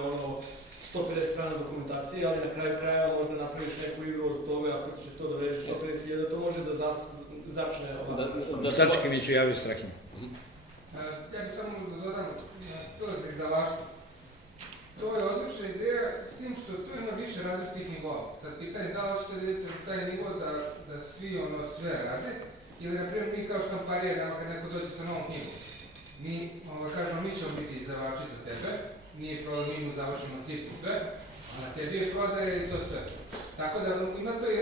150 strana dokumentacije, ali na kraju kraja možda napraviš neku igru od toga, ako će to da vredi 150.000, to može da začne ovako nešto. Sačekaj, mi ću javiti Strahim. Ja bih samo da dodam to za izdavaštvo. To je odlična ideja, s tim što tu ima više različitih nivoa. Sad pitanje da li ćete da idete u taj nivo da svi sve rade, ili na primjer mi kao štamparije, kad neko dođe sa novom knjigom, mi kažemo mi ćemo biti izdavači za tebe, nije problem, mi mu završimo cip i sve, a na tebi je prodaje i to sve. Tako da ima to i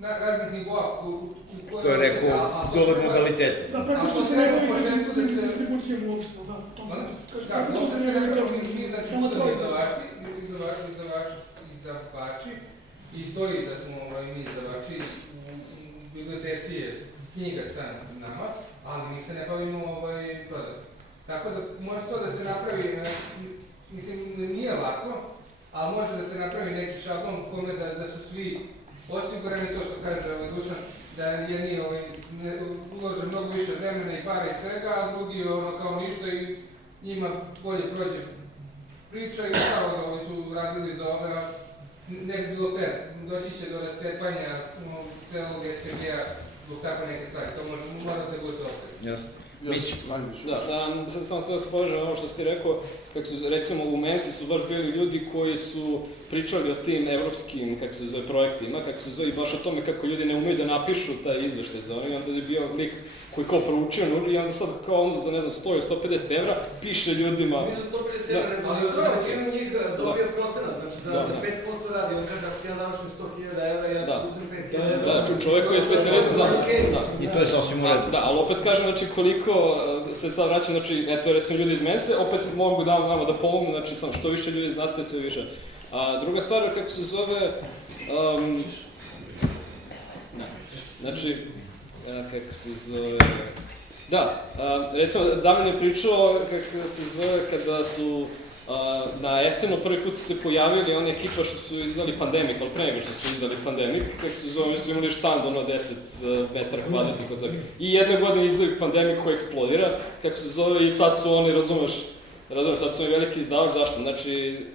raznih nivoa u kojoj... To je rekao dobar modalitet. Da, praktično se ne bavite distribucijom uopšte, da, to kažem, praktično se ne bavite uopšte, samo to izdavači, i stoji da smo mi izdavači u biblioteci je knjiga sa nama, ali mi se ne bavimo prodajom. Tako da može to da se napravi, mislim, nije lako, ali može da se napravi neki šablon kome da su svi osigurani, to što kaže Dušan, da jedni ulože mnogo više vremena i para i svega, a drugi kao ništa i njima bolje prođe priča i kao da ovi su radili za ove, ne bi bilo fair, doći će do rascepanja celog SPG-a zbog tako neke stvari, to mora da bude ostaviti. Jasno. Samo da se povežem ovo što ste rekao, recimo u Mensi su baš bili ljudi koji su pričali o tim evropskim, projektima, i baš o tome kako ljudi ne umeju da napišu taj izveštaj za ono i onda je bio lik koji kao proučio i onda sad kao onda za, ne znam, 100-150 evra piše ljudima... Mi za 150 evra, ali za većinu njih dobio procenat, znači za 5% radi, on kaže ako ja završim 100.000 evra, ja ću uzim 5.000 evra. Da, čovjek koji je specijaliziran, i to je sasvim u redu. Da, ali opet kažem, znači koliko se sad vraća, znači, eto recimo ljudi iz Mense, opet mogu nama da pomognu, znači samo što više ljudi znate, sve više. Druga stvar, kako se zove, znači, kako se zove, da, recimo Damjan je pričao kako se zove kada su na Esenu prvi put su se pojavili one ekipa što su izdali Pandemic, ali pre nego što su izdali Pandemic, kako se zove, oni su imali štand 10 metara kvadratnih i jedne godine izdali Pandemic koji eksplodira, kako se zove, i sad su oni, razumeš, sad su oni veliki izdavač, zašto? Znači,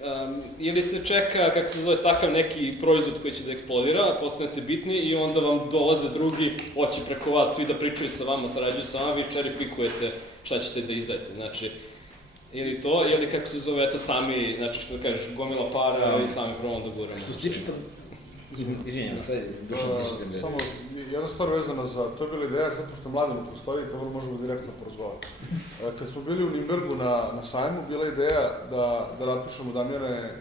ili se čeka, kako se zove, takav neki proizvod koji će da eksplodira, postanete bitni i onda vam dolaze drugi, hoće preko vas, svi da pričaju sa vama, sarađuju sa vama, vi cherry pikujete šta ćete da izdajete, znači, ili to, ili kako se zove, eto sami, znači što da kažeš, gomila para i sami probamo da guramo. Što se tiče pa... Izvinjam, sad Dušan ti se gledali. Samo jedna stvar vezana za, to je bila ideja, sad pošto mladi ne postoji, to možemo direktno porazgovarati. Kad smo bili u Nimbergu na sajmu, bila ideja da napišemo, Damjane,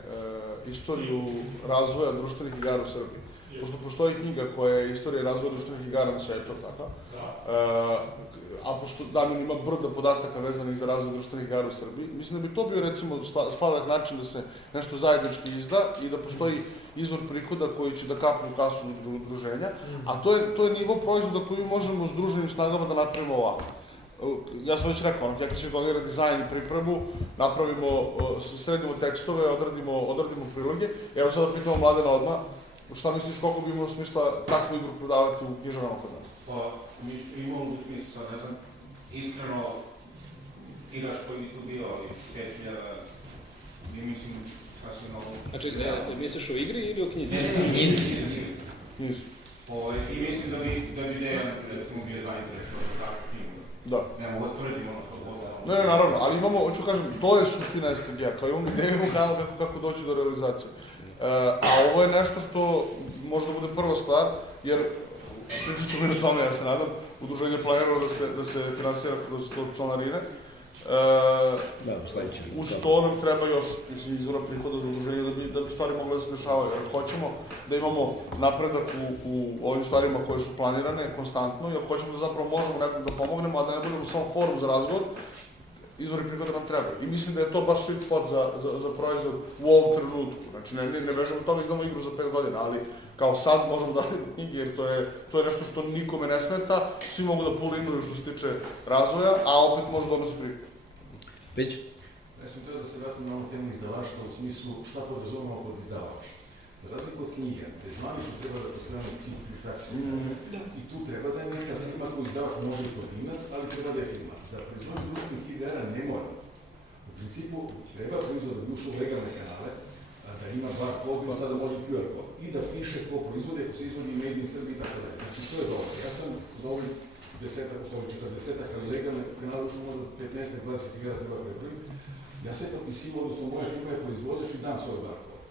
istoriju razvoja društvenih igara u Srbiji. Pošto postoji knjiga koja je istorija razvoja društvenih igara na svijetu, tako? A pošto Damjan ima brdo podataka vezanih za razvoj društvenih igara u Srbiji, mislim da bi to bio recimo sladak način da se nešto zajednički izda i da postoji izvor prihoda koji će da kapne u kasu udruženja, a to je nivo proizvoda koji možemo s druženim snagama da napravimo ovako. Ja sam već rekao, kako će donira dizajn i pripremu, napravimo, sredimo tekstove, odradimo priloge. Evo sada pitamo Mladena odmah, šta misliš koliko bi imao smisla takvu igru prodavati u knjižarama kod nas? Pa, mi imamo u smislu, sad ne znam, iskreno, tiraž koji bi tu bio, ali 5000, mi mislim sasvim novo. Znači, misliš o igri ili o knjizi? Knjizi. I mislim da bi Dejan, recimo, bio zainteresovan za takvu knjigu. Da. Ne mogu da tvrdim ono što odvozno. Ne, naravno, ali imamo, hoću kažem, to je suština STG-a, kao imamo ideju kanal kako doći do realizacije. A ovo je nešto što možda bude prva stvar, jer pričat ćemo i o tome, ja se nadam, udruženje planiralo da se finansira kroz članarine. Uz to nam treba još izvora prihoda za udruženje da bi stvari mogle da se dešavaju. Jer hoćemo da imamo napredak u ovim stvarima koje su planirane konstantno, jer hoćemo da zapravo možemo nekom da pomognemo, a da ne budemo samo forum za razgovor, izvori prihoda nam trebaju. I mislim da je to baš sweet spot za proizvod u ovom trenutku. Znači, ne vežemo toga izdamo igru za 5 godina, ali kao sad možemo da radimo knjige, jer to je nešto što nikome ne smeta, svi mogu da pull-inuju što se tiče razvoja, a opet može da odnosi prihod. Već? Ja sam htio da se vratim na ovu temu izdavaštva u smislu šta podrazumemo pod izdavač. Za razliku od knjiga, gde znamo što treba da postavljamo cikl i tako se i tu treba da je neka firma koju izdavač može i pojedinac, ali treba da je firma. Za proizvodnje društvenih igara ne mora. U principu treba proizvod da bi ušao u legalne kanale, da ima bar kod, ima sada može i QR kod, i da piše ko proizvode, ako se izvodi made in Srbiji i tako dalje. Znači to je dobro. Ja sam za ovih 40-ak, ali legalne kanale ušao možda 15-20 igara treba prepraviti. Ja se potpisivo, odnosno moja firma je proizvođač i dam svoj bar kod.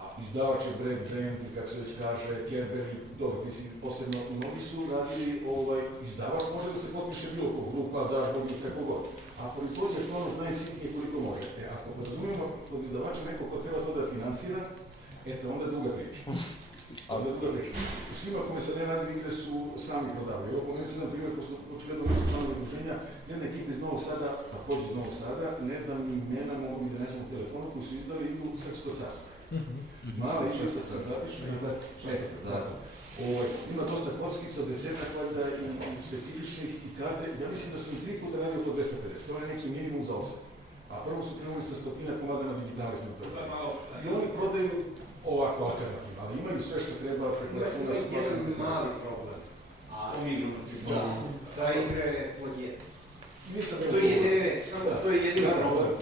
A izdavač je Brad Jant, kako se već kaže, Kerber, dobro, mislim, posebno mnogi su radili, izdavač može da se potpiše bilo ko, grupa, dažbog i kako god. A proizvođač ono najsitnije koliko može. Ako podrazumijemo kod izdavača neko ko treba to da finansira, eto, onda je druga priča. Ali da druga priča. Svima kome se ne radi igre su sami prodavali. Evo, pomenut ću na primjer, pošto očigledno nisu članovi udruženja, jedna ekipa iz Novog Sada, također iz Novog Sada, ne znam ni imena, mogu mi da nećemo u telefonu, koji su izdali igru Srpsko carstvo. Mala igra sa bratišna i ima dosta kockica, 10-ak valjda i specifičnih i karte. Ja mislim da sam i 3 puta radio po 250, to je neki minimum za 8. A prvo su krenuli sa 100 komada na digitali sam to. I oni prodaju ovako alternativno, ali imaju sve što treba preko računa. To je jedan mali problem. Ta igra je plagijeta. To je jedino problem.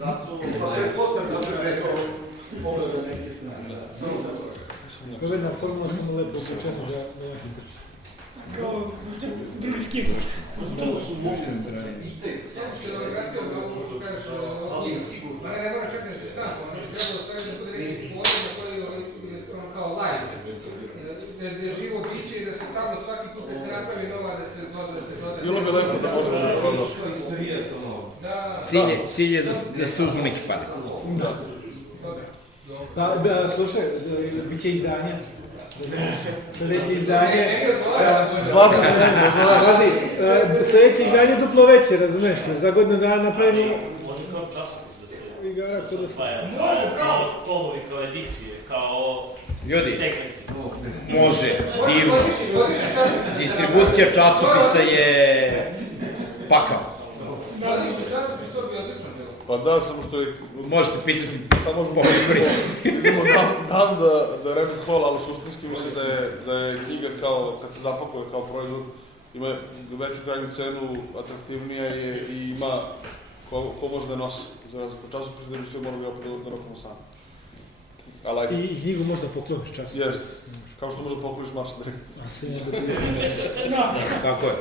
Zato... Pa pretpostavljam da sve rekao pogleda neke snage. Provedna formula samo lepo uključena za neki tržište. Kao drugi skim. To su moguće. Samo se vratio na ovo što kažeš o knjigu. Mane ne mora čekati da se štampa, ono bi trebalo staviti da bude neki forum na koji je kao live. Da je živo biće i da se stavno svaki put kad se napravi nova da se doda. Bilo bi lepo da možemo da prodamo. Cilj je da se uzmu neki pare. Da, slušaj, bit će izdanje. Sljedeće izdanje... Zlatno Pazi, sljedeće izdanje duplo veće, razumeš? Za godinu dana napravimo... Može kao časopis da se... Igara kod da se... Kao tomovi, kao edicije, kao... Ljudi, segmenti. može, divno. Distribucija časopisa je pakao. Godišnji časopis to bi odlično bilo. Pa da, samo što je... Možete pitati, samo možemo idemo dan da Rabbit Hole, ali suštinski mislim da je knjiga kao, kad se zapakuje kao proizvod, ima veću krajnju cenu, atraktivnija je i ima ko može da nosi. Za razliku časopis da bi sve morali opet da rokamo sami. I knjigu možda pokloniš časopis. Yes. Kao što možda pokloniš Marsa direktno. A se ne da Tako je.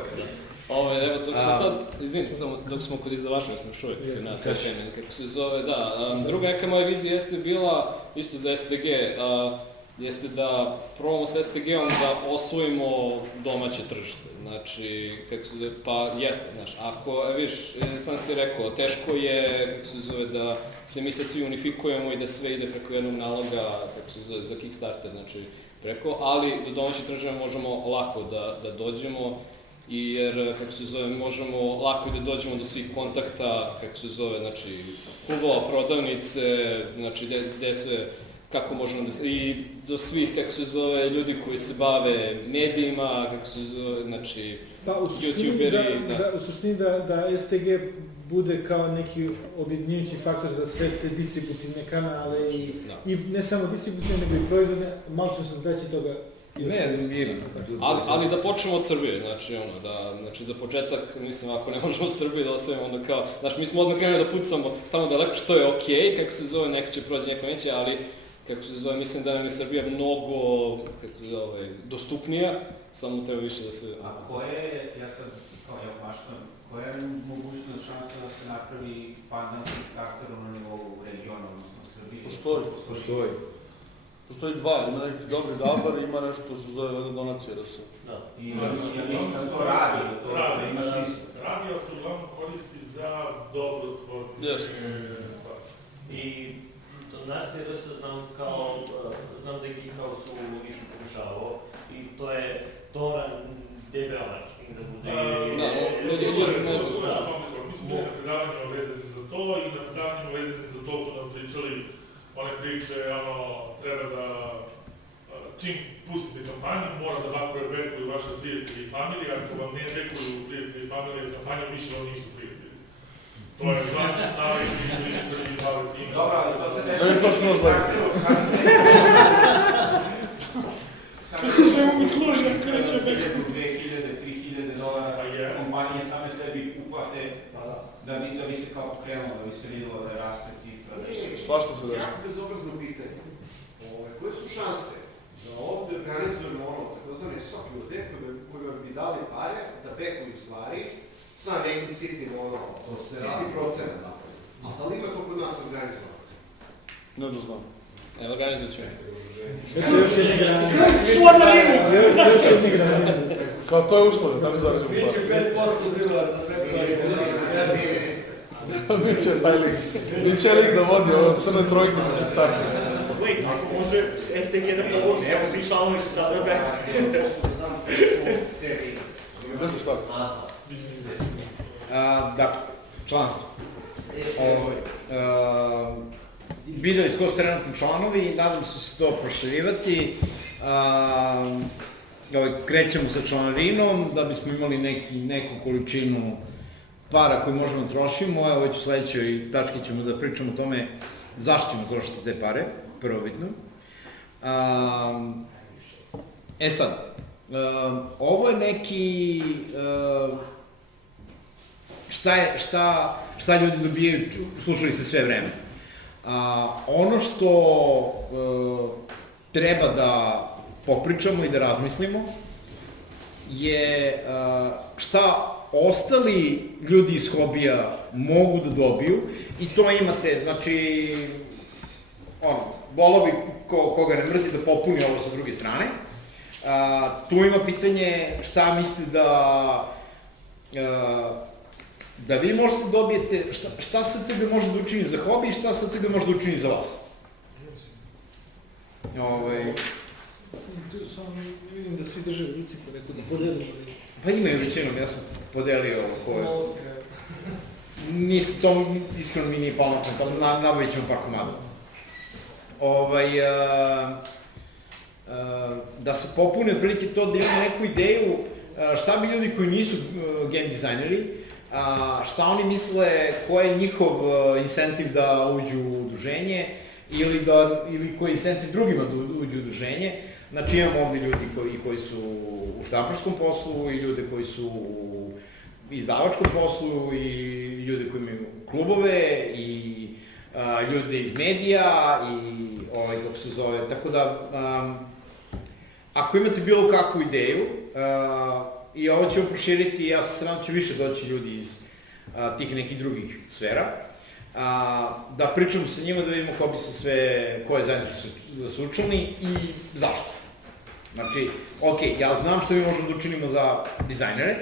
Evo, dok smo sad, izvinite, samo dok smo kod izdavača, smo još uvijek na toj temi, kako se zove, da. Druga neka moja vizija jeste bila, isto za STG, jeste da probamo s STG-om da osvojimo domaće tržište. Znači, kako se zove, pa jeste, znaš, ako, vidiš, sam si rekao, teško je, kako se zove, da se mi sad svi unifikujemo i da sve ide preko jednog naloga, kako se zove, za Kickstarter, znači, preko, ali do domaće tržište možemo lako da dođemo, jer, kako se zove, možemo lako i da dođemo do svih kontakta, kako se zove, znači, klubova, prodavnice, znači, gde sve, kako možemo da se, i do svih, kako se zove, ljudi koji se bave medijima, kako se zove, znači, youtuberi. U suštini da STG bude kao neki objedinjujući faktor za sve te distributivne kanale i ne samo distributivne, nego i proizvodne, malo ćemo se odreći toga Ali da počnemo od Srbije, znači za početak, mislim, ako ne možemo od Srbije da ostavimo onda kao, znači mi smo odmah krenuli da pucamo tamo daleko, što je okej, kako se zove, neko će proći, neko neće, ali kako se zove, mislim da nam je Srbija mnogo, dostupnija, samo treba više da se... A koje, ja sad, kao ja maštam, koja je mogućnost, šansa da se napravi pandanski starter na nivou regiona, odnosno Srbije? Postoji. Postoji dva, ima neki dobri dabar i ima nešto što se zove donacija da se... Da, i ja mislim da to radi, da ima smisla. Radi, ali se uglavnom koristi za dobrotvorne stvari. I donacije da se znam da ih kao su više pokušavao i to je toran debel način da bude... Mi smo bili na predavanjima vezanim za to i na predavanjima vezanim za to su nam pričali one priče, treba da čim pustite kampanju, mora da bekuju vaše prijatelji i familije, ako vam ne bekuju prijatelji i familije kampanju, više oni nisu prijatelji. To je zvaničan savjet i ljudi se ljudi bave tim. Dobro, ali to se ne starteru, Čemu mi služi, ako neće beku? $2.000-3.000 kompanije same sebi uplate da bi se kao pokrenulo, da bi se vidjelo da je raste cifra. Svašta se dešava. Jako bezobrazno pitanje. Koje su šanse da ovde organizujemo takozvane SOP ljude koji bi dali pare da bekuju stvari sa nekim sitnim procentom. A da li ima to kod nas organizovano? Ne da znam. Evo, organizovat ću. Još jedne grane. Članarinu! Još jedne grane. Kao to je uslov, da li zarađemo stvari? Biće 5% zivila za bekuju. Biće lik da vodi ono crne trojke sa Kickstarter. Wait, ako može STG da pomogne, evo svi članovi se sad da bekuju. Gde smo stali? Dakle, članstvo. Videli su ko su trenutni članovi, nadam se da se to proširivati. Krećemo sa članarinom da bismo imali neku količinu para koju možemo da trošimo. Evo već u sledećoj tački ćemo da pričamo o tome zašto ćemo trošiti te pare, prvobitno. Sad, ovo je neki... Šta ljudi dobijaju, slušali se sve vreme. Ono što treba da popričamo i da razmislimo je šta ostali ljudi iz hobija mogu da dobiju i to imate, znači, volao bi koga ne mrzi da popuni ovo sa druge strane. Tu ima pitanje šta mislite da vi možete dobijete, šta se tebe može da učini za hobi i šta se tebe može da učini za vas? Tu samo vidim da svi drže u ruci po neko da podeli. Pa imaju većinom, ja sam podelio koje. Nisi to, iskreno mi nije palo na pamet, ali nabavit ćemo par komada. Da se popuni otprilike to da imamo neku ideju šta bi ljudi koji nisu game dizajneri, šta oni misle, koji je njihov incentiv da uđu u udruženje ili koji je incentiv drugima da uđu u udruženje. Znači imamo ovde ljudi koji su u štamparskom poslu i ljude koji su u izdavačkom poslu i ljude koji imaju klubove i ljude iz medija i kako se zove, tako da ako imate bilo kakvu ideju i ovo ćemo proširiti, ja se sram da će više doći ljudi iz tih nekih drugih sfera, da pričamo sa njima, da vidimo ko bi se sve, ko je zainteresovan da su učlani i zašto. Znači, ja znam što mi možemo da učinimo za dizajnere,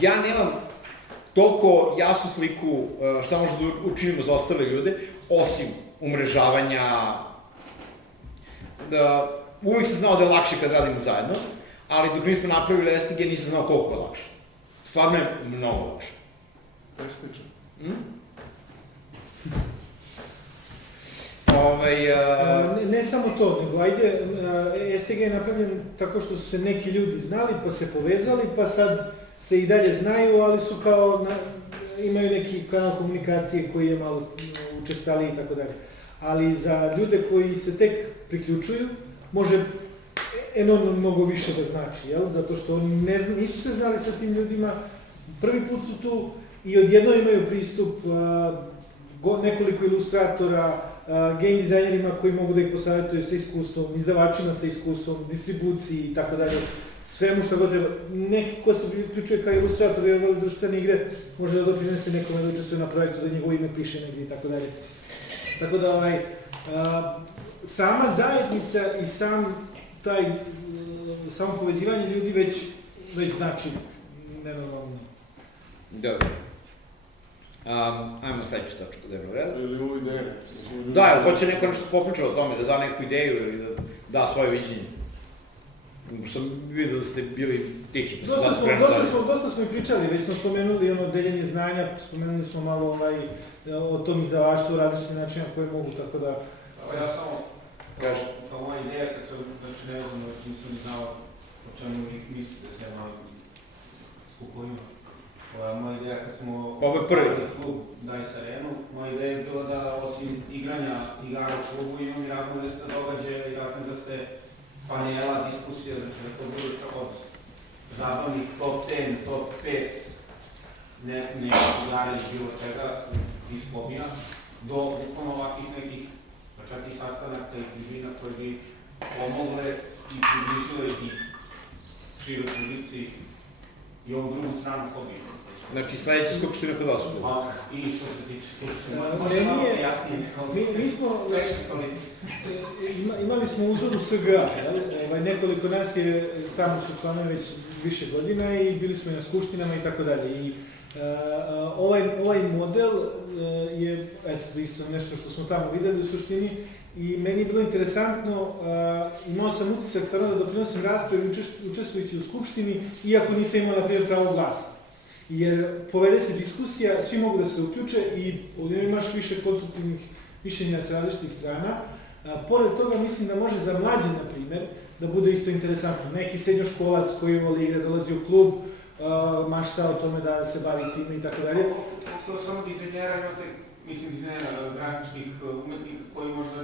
ja nemam toliko jasnu sliku šta možemo da učinimo za ostale ljude, osim umrežavanja. Uvijek sam znao da je lakše kad radimo zajedno, ali dok nismo napravili STG nisam znao koliko je lakše. Stvarno je mnogo lakše. Pestičan. Ne samo to, nego ajde, STG je napravljen tako što su se neki ljudi znali, pa se povezali, pa sad se i dalje znaju, ali su kao, imaju neki kanal komunikacije koji je malo učestaliji i tako dalje. Ali za ljude koji se tek priključuju, može enormno mnogo više da znači, jel? Zato što oni nisu se znali sa tim ljudima, prvi put su tu i odjedno imaju pristup nekoliko ilustratora, game dizajnerima koji mogu da ih posavjetuju sa iskustvom, izdavačima sa iskustvom, distribuciji i tako dalje, svemu što god treba. Neki ko se priključuje kao ilustrator jer voli društvene igre, može da doprinese nekome da učestvuje na projektu, da njegovo ime piše negdje i tako dalje. Tako da sama zajednica i samo povezivanje ljudi već znači nenormalno. Dobro. Ajmo sledeću tačku dnevnog reda. Ili u ideje. Da, hoće neko nešto popriča o tome, da da neku ideju ili da da svoje viđenje. Što vidio da ste bili tihi. Dosta smo i pričali, već smo spomenuli deljenje znanja, spomenuli smo malo o tom izdavaštvu, različite načina koje mogu, tako da... Ja samo kažem, kao moja ideja, kad sam nevozano, nisam ni znao o čemu mislite se na skupovima. Moja ideja kad smo otvorili klub Dice Arenu, moja ideja je bila da osim igranja igara u klubu imam i razne vrste događaja i razne vrste panela, diskusije, znači da to bude čak od zabavnih top 10, top 5 igara ili bilo čega iz hobija, do bukvalno ovakvih nekih, pa čak i sastanaka i tribina koje bi pomogle i približile i široj publici i ovu drugu stranu hobija. Znači sledeća skupština kod vas u klubu. I što se tiče skupština, mi smo imali smo uzoru SGA, nekoliko nas je, tamo su članovi već više godina i bili smo i na skupštinama i tako dalje. I ovaj model je, eto, isto nešto što smo tamo videli u suštini i meni je bilo interesantno, imao sam utisak stvarno da doprinosim raspravi učestvujući u skupštini, iako nisam imao, na primjer, pravo glasa. Jer povede se diskusija, svi mogu da se uključe i ovdje imaš više konstruktivnih mišljenja sa različitih strana. Pored toga mislim da može za mlađe, na primjer, da bude isto interesantno. Neki srednjoškolac koji voli igre dolazi u klub, mašta o tome da se bavi time i tako dalje. To samo dizajnjera imate, mislim dizajnjera grafičkih umetnika koji možda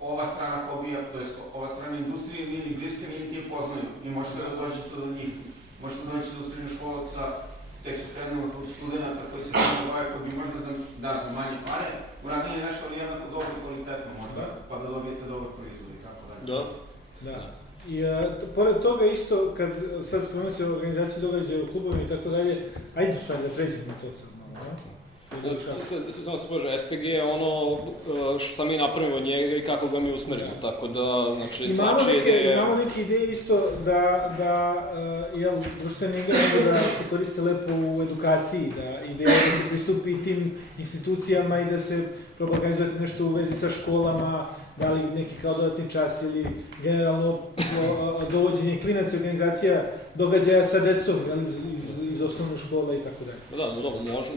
ova strana hobija, to jest ova strana industrije ili bliske nije ti poznaju i možete da dođete do njih. Možete doći do srednjoškolaca, tek su krenuli od studenta koji se ne bavaju, koji bi možda za manje pare, uradili nešto ali jednako dobro i kvalitetno možda, pa da dobijete dobar proizvod i tako dalje. Da. I pored toga isto, kad sad spomenuo se o organizaciji događaja u klubovima i tako dalje, ajde stvari da pređemo na to sad malo, Samo se pože, STG je ono što mi napravimo od njega i kako ga mi usmerimo, tako da, znači, svačije ideje... Imamo neke ideje isto da društvene igre mogu da se koriste lepo u edukaciji, da ideja da se pristupi tim institucijama i da se proba organizovati nešto u vezi sa školama, da li neki kao dodatni čas ili generalno dovođenje klinaca, organizacija događaja sa decom iz osnovne škole i tako dalje.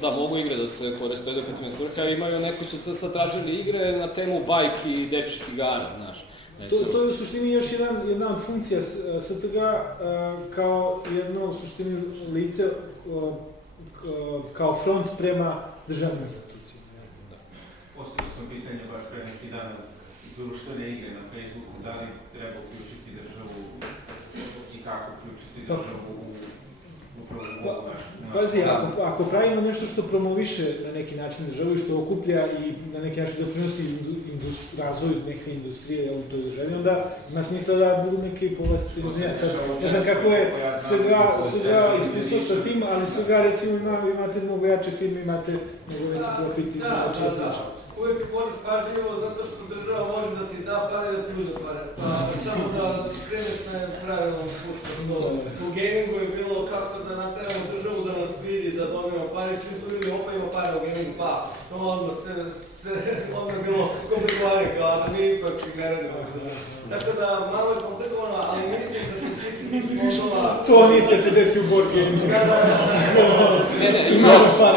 Da, mogu igre da se koriste u edukativne svrhe, imaju neko su sad tražili igre na temu bajki i dečjih igara, znaš. To je u suštini još jedna od funkcija STG kao jedno u suštini lice kao front prema državnim institucijama. Postavio sam pitanje baš pre neki dan društvene igre na Facebooku, da li treba uključiti državu i kako uključiti državu Pazi, ako pravimo nešto što promoviše na neki način državu i što okuplja i na neki način doprinosi razvoju neke industrije u toj državi, onda ima smisla da budu neke povlastice izvinja. Sad, ne znam kako je SGA iskustvo sa tim, ali SGA recimo imate mnogo jače firme, imate mnogo veći profit i uvijek moraš pažljivo zato što država može da ti da pare i da ti uzme pare. Samo da kreneš na pravilnom putu. U gamingu je bilo kako da nateramo državu da nas vidi, da dobijemo pare, čim su vidjeli opet imamo pare u gamingu, pa onda je bilo komplikovanje, kao da mi ipak ne radimo. Tako da malo je komplikovano, ali mislim da se sliči fondova... To nije se desi u board gamingu.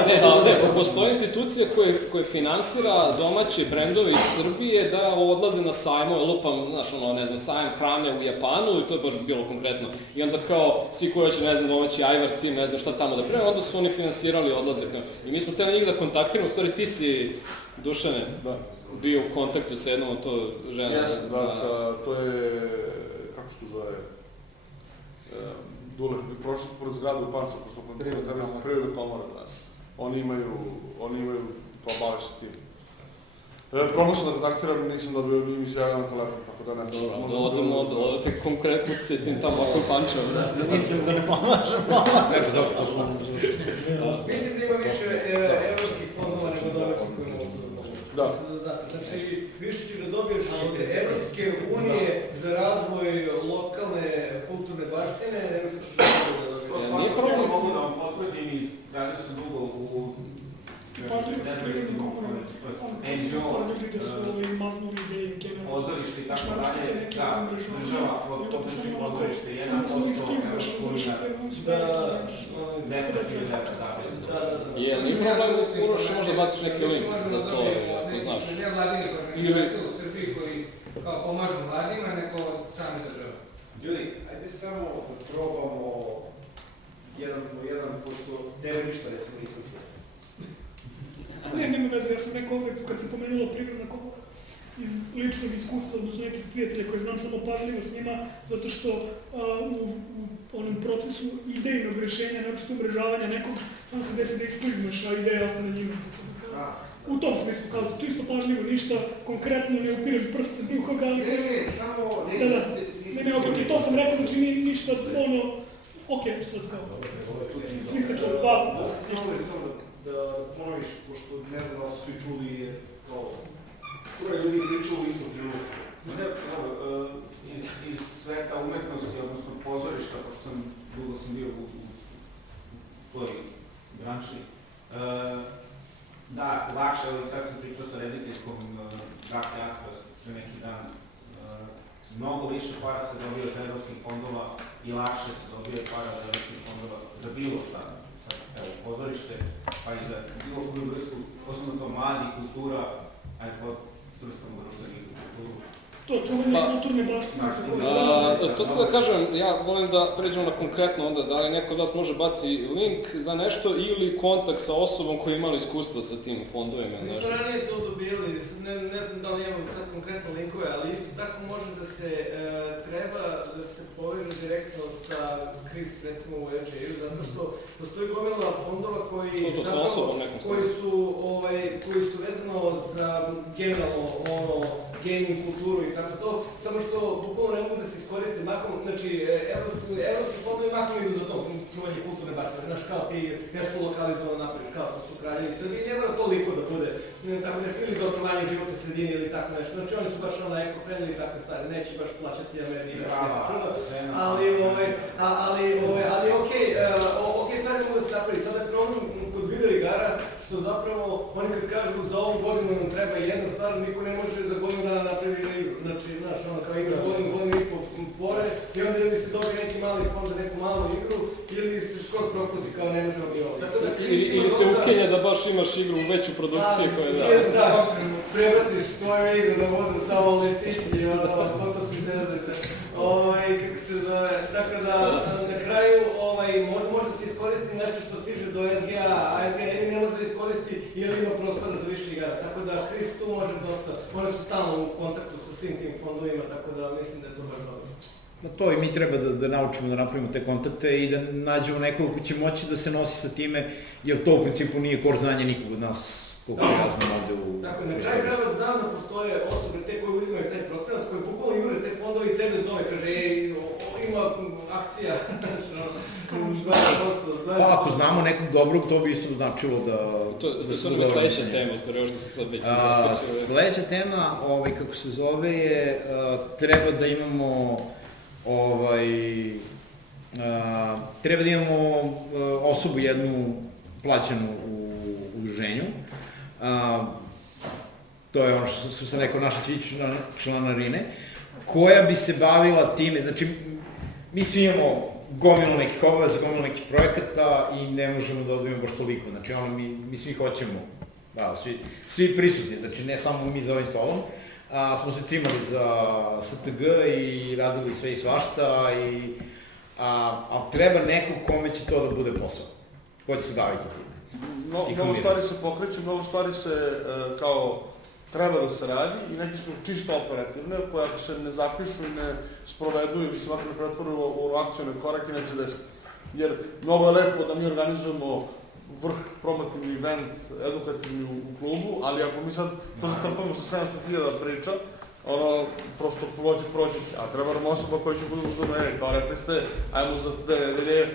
Ne, postoje institucija koja finansira domaće brendove iz Srbije da odlaze na sajmove, lupam, znaš, ne znam, sajam hrane u Japanu i to je baš bilo konkretno. I onda kao, svi koji će, ne znam, domaći Ajvar, Sin, ne znam šta tamo da prema, onda su oni finansirali odlazak. I mi smo hteli njih da kontaktiramo, u stvari ti si, Dušane, bio u kontaktu sa jednom od to žena. Jesam, da, to je, kako se to zove, Dule, prošli smo pored zgrade u Pančevu, pa smo kontaktirali sa Privredna komora, da. Oni imaju, pa bave se tim. Probao sam da kontaktiram, nisam dobio, mi se javio na telefon, tako da ne. Dobro, da odemo od te konkretno sjetim tamo ako Pančevo, da. Mislim da ne pomažemo. Evo, dobro, to smo Mislim da ima više evropskih fondova nego domaćih koji mogu to da mogu. Da. Znači, više ćeš da dobiješ od Evropske unije za razvoj lokalne kulturne baštine, nego što ćeš da dobiješ. Nije problem, mogu da vam potvrdim i radio sam dugo u Pažljivo s privrednim komorom, čuo sam ljudi da su maznuli ideje generalno. Pozorište i tako dalje, da, država potiče pozorište 1%, Je li problem Uroš možda baciš neki link za to, ako znaš? Ne vladini organizacije u Srbiji koji kao pomažu mladima, nego sami država. Ljudi, ajde samo da probamo jedan po jedan, pošto tebe ništa recimo nisam čuo. Ne, nema veze, ja sam rekao ovdje kad sam pomenula Privredna komora iz ličnog iskustva, odnosno nekih prijatelja koje znam samo pažljivo s njima, zato što u onom procesu idejnog rješenja, naočito umrežavanja nekog, samo se desi da isklizmeš, a ideja ostane njima. U tom smislu, kao čisto pažljivo, ništa konkretno, ne upirem prste nikoga, ali... Ne, samo... Ne, ok, to sam rekao, znači nije ništa, ono... Ok, sad kao... Svi ste čuli, hvala. Samo da ponoviš, pošto ne znam da li su svi čuli, je to... Troje ljudi pričalo u istom trenutku. Iz sveta umetnosti, odnosno pozorišta, pošto sam dugo bio u toj branši, da, lakše, sad sam pričao sa rediteljskom Dark Teatros pre neki dan, mnogo više para se dobije od evropskih fondova i lakše se dobije para od evropskih fondova za bilo šta. Sad, evo, pozorište, pa i za bilo koju vrstu, posebno to mladi, kultura, ajde pod svrstvom društvenih kulturu. To čuvanje kulturne baštine. To sad da kažem, ja volim da pređemo na konkretno onda, da li neko od vas može baci link za nešto ili kontakt sa osobom koja je imala iskustva sa tim fondovima. Mi smo ranije to dobili, ne znam da li imamo sad konkretno linkove, ali isto tako može da se treba da se poveže direktno sa KRIS, recimo u EGA-u, zato što postoji gomila fondova koji su vezano za generalno gaming kulturu i tako to, samo što bukvalno ne mogu da se iskoriste mahom, znači evropski fondovi mahom idu za to čuvanje kulturne baštine, znaš kao ti nešto lokalizovano napred, kao što su Kraljevini Srbije, ne mora toliko da bude tako nešto, ili za očuvanje životne sredine ili tako nešto, znači oni su baš eco-friendly i takve stvari, neće baš plaćati Ameriji nešto čudo, ali okej, stvari mogu da se napravi, sada je problem kod video igara, što zapravo, oni kad kažu za ovu godinu nam treba jedna stvar, niko ne može za godinu dana napravi na igru. Znači, znaš, ono kao imaš godinu i pore i onda ili se dobije neki mali fond za neku malu igru ili se skroz propusti kao ne možemo i ovo. Ili te ukenja da baš imaš igru u veću produkciju koja je da. Prebaciš tvoju igru da vodu samo listići i fotosintezujete. Kako se zove, tako da na kraju možda se iskoristi nešto što stiže do SGA, a SGA ne može da iskoristi jer ima prostora za više igara, tako da KRIS tu može dosta, oni su stalno u kontaktu sa svim tim fondovima, tako da mislim da je to baš dobro. To i mi treba da naučimo da napravimo te kontakte i da nađemo nekog ko će moći da se nosi sa time, jer to u principu nije kor znanja nikog od nas, koliko ja znam ovde u... Tako, na kraju krajeva znam da postoje osobe te koje uzimaju taj procenat, koje bukvalno jure te fondove i tebe zove, kaže, ima akcija, Pa ako znamo nekog dobrog, to bi isto značilo da... To su ono sledeća tema, stvari, ovo što se sad već... Sledeća tema, kako se zove, je treba da imamo treba da imamo osobu jednu plaćenu u udruženju. To je ono što sam rekao, naša članarine, koja bi se bavila time, znači mi svi imamo gomilu nekih obaveza, gomilu nekih projekata i ne možemo da odvijemo baš toliko, znači mi svi hoćemo, svi prisutni, znači ne samo mi za ovim stolom, smo se cimali za STG i radili sve i svašta, ali treba nekog kome će to da bude posao, ko će se baviti tim. Mnogo stvari se pokreće, mnogo stvari se kao treba da se radi i neki su čisto operativne, koje ako se ne zapišu i ne sprovedu ili se ovako ne pretvore u akcijone korake, neće desiti. Jer mnogo je lepo da mi organizujemo vrh promotivni event, edukativni u klubu, ali ako mi sad to zatrpamo sa 700.000 priča, ono, prosto prođe, a treba nam osoba koja će budu uzmeni, kao rekli ste, ajmo za 2 nedelje,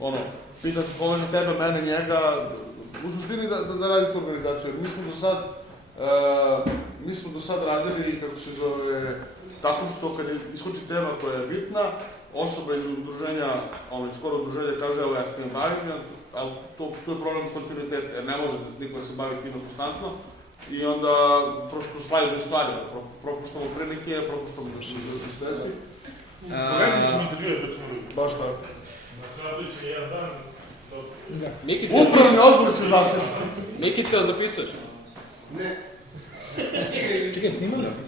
ono, pitati poveže tebe, mene, njega, u suštini da radite organizaciju, jer mi smo do sad radili, kako se zove, tako što kad je iskoči tema koja je bitna, osoba iz udruženja, iz skoro udruženja kaže, evo ja se tim bavim, ali to je problem kontinuiteta, jer ne može niko da se bavi time konstantno i onda prosto slajdaju stvari, propuštamo prilike, propuštamo da se desi. Reći ćemo intervjuje kad smo ljudi. Baš tako. Znači, nadliči jedan dan. Upravni odbor će zasesti. Mikica, zapisuješ? Ne. Čekaj, snimali smo?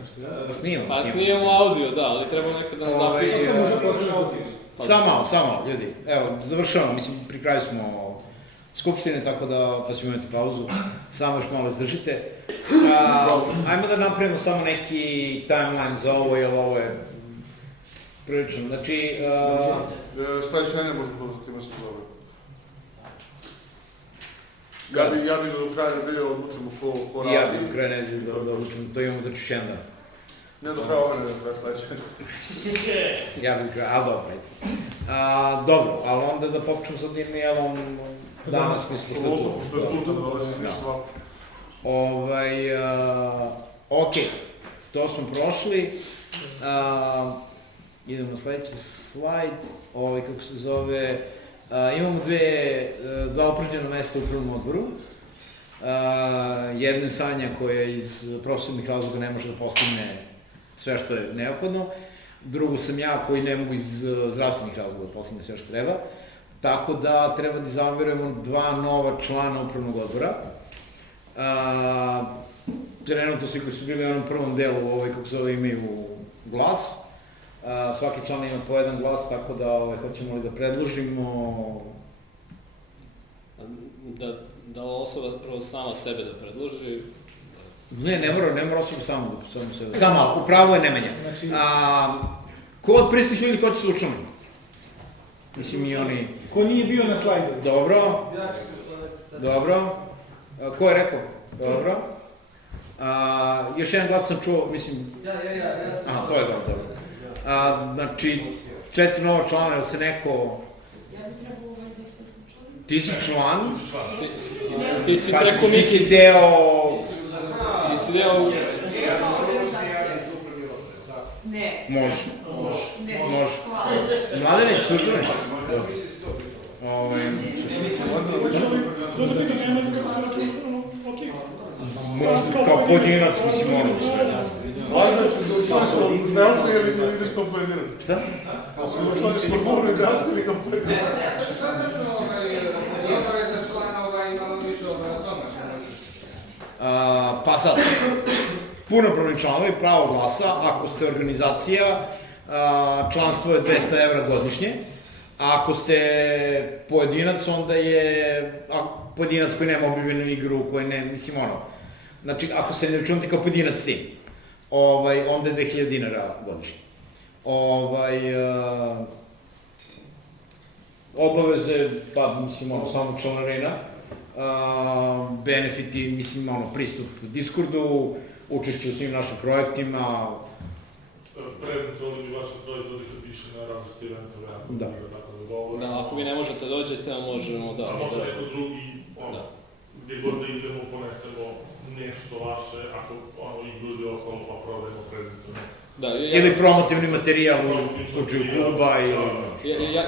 Snimamo. Pa snimamo audio, da, ali treba nekad da zapišemo. Samo malo, ljudi. Evo, završavamo, mislim, pri kraju smo skupštine, tako da pa ćemo imati pauzu. Samo još malo izdržite. Ajmo da napravimo samo neki timeline za ovo, jer ovo je prilično. Znači... Sledeće nedelje možda to za kima se zove. Ja bih do kraja nedelje odlučimo ko radi. Ja bih do kraja nedelje da odlučimo, to imamo za Čišćendan. Ne do kraja ove nedelje, kraja sledeće. Ja bih do kraja, ali dobro, ajde. Dobro, ali onda da počnemo sa Dimijelom danas, mi smo sve tu. Što je tu da dolazi slično. Ok, to smo prošli. Idemo na sledeći slajd, kako se zove, imamo dva upražnjena mesta u upravnom odboru. Jedna je Sanja koja iz profesionalnih razloga ne može da postigne sve što je neophodno. Drugu sam ja koji ne mogu iz zdravstvenih razloga da postigne sve što treba. Tako da treba da izaberemo 2 nova člana upravnog odbora. Trenutno svi koji su bili u onom prvom delu, kako se zove, imaju glas. Svaki član ima po 1 glas, tako da hoćemo li da predložimo... Da osoba prvo sama sebe da predloži. Ne mora osoba sama sebe. Samo, upravo je Nemanja. Ko od prisutnih ljudi hoće se učlani? Mislim i oni... Ko nije bio na slajdu? Dobro. Ko je rekao? Dobro. Još jedan glas sam čuo, mislim... Ja. To je dobro. Znači, 4 nova člana, ili se neko... Ja bi trebao uvek da ste se čuli. Ti si član? Ti si preko Ti si deo... Ti si deo... Ne. Može. Mladene, ti se učuniš? Prvo da pitam, ja ne znam kako se računa, okej. Možda kao pojedinac, mislim, ono sve. Važno je što učlaniš od Delfi ili se vidiš kao pojedinac? Šta? Što učlaniš od Delfi ili kao pojedinac? Šta tačno obaveza člana imala više obrazovanja? Pa sad, punopravni članovi, pravo glasa, ako ste organizacija, članstvo je 200 evra godišnje. A ako ste pojedinac, onda je pojedinac koji nema objavljenu igru, koji ne, mislim ono, znači ako se ne računate kao pojedinac s tim, onda je 2000 dinara godišnje. Obaveze, pa mislim ono, samo članarina, benefiti, mislim ono, pristup Discordu, učešće u svim našim projektima. Prezentovali bi vaše proizvode kad više na različite eventove, Da, ako vi ne možete dođete, a možemo da... A može neko drugi, gdje god da idemo, ponesemo nešto vaše, ako igru ili ostalo, pa prodajemo, prezentujemo. Ili promotivni materijal u slučaju kluba ili...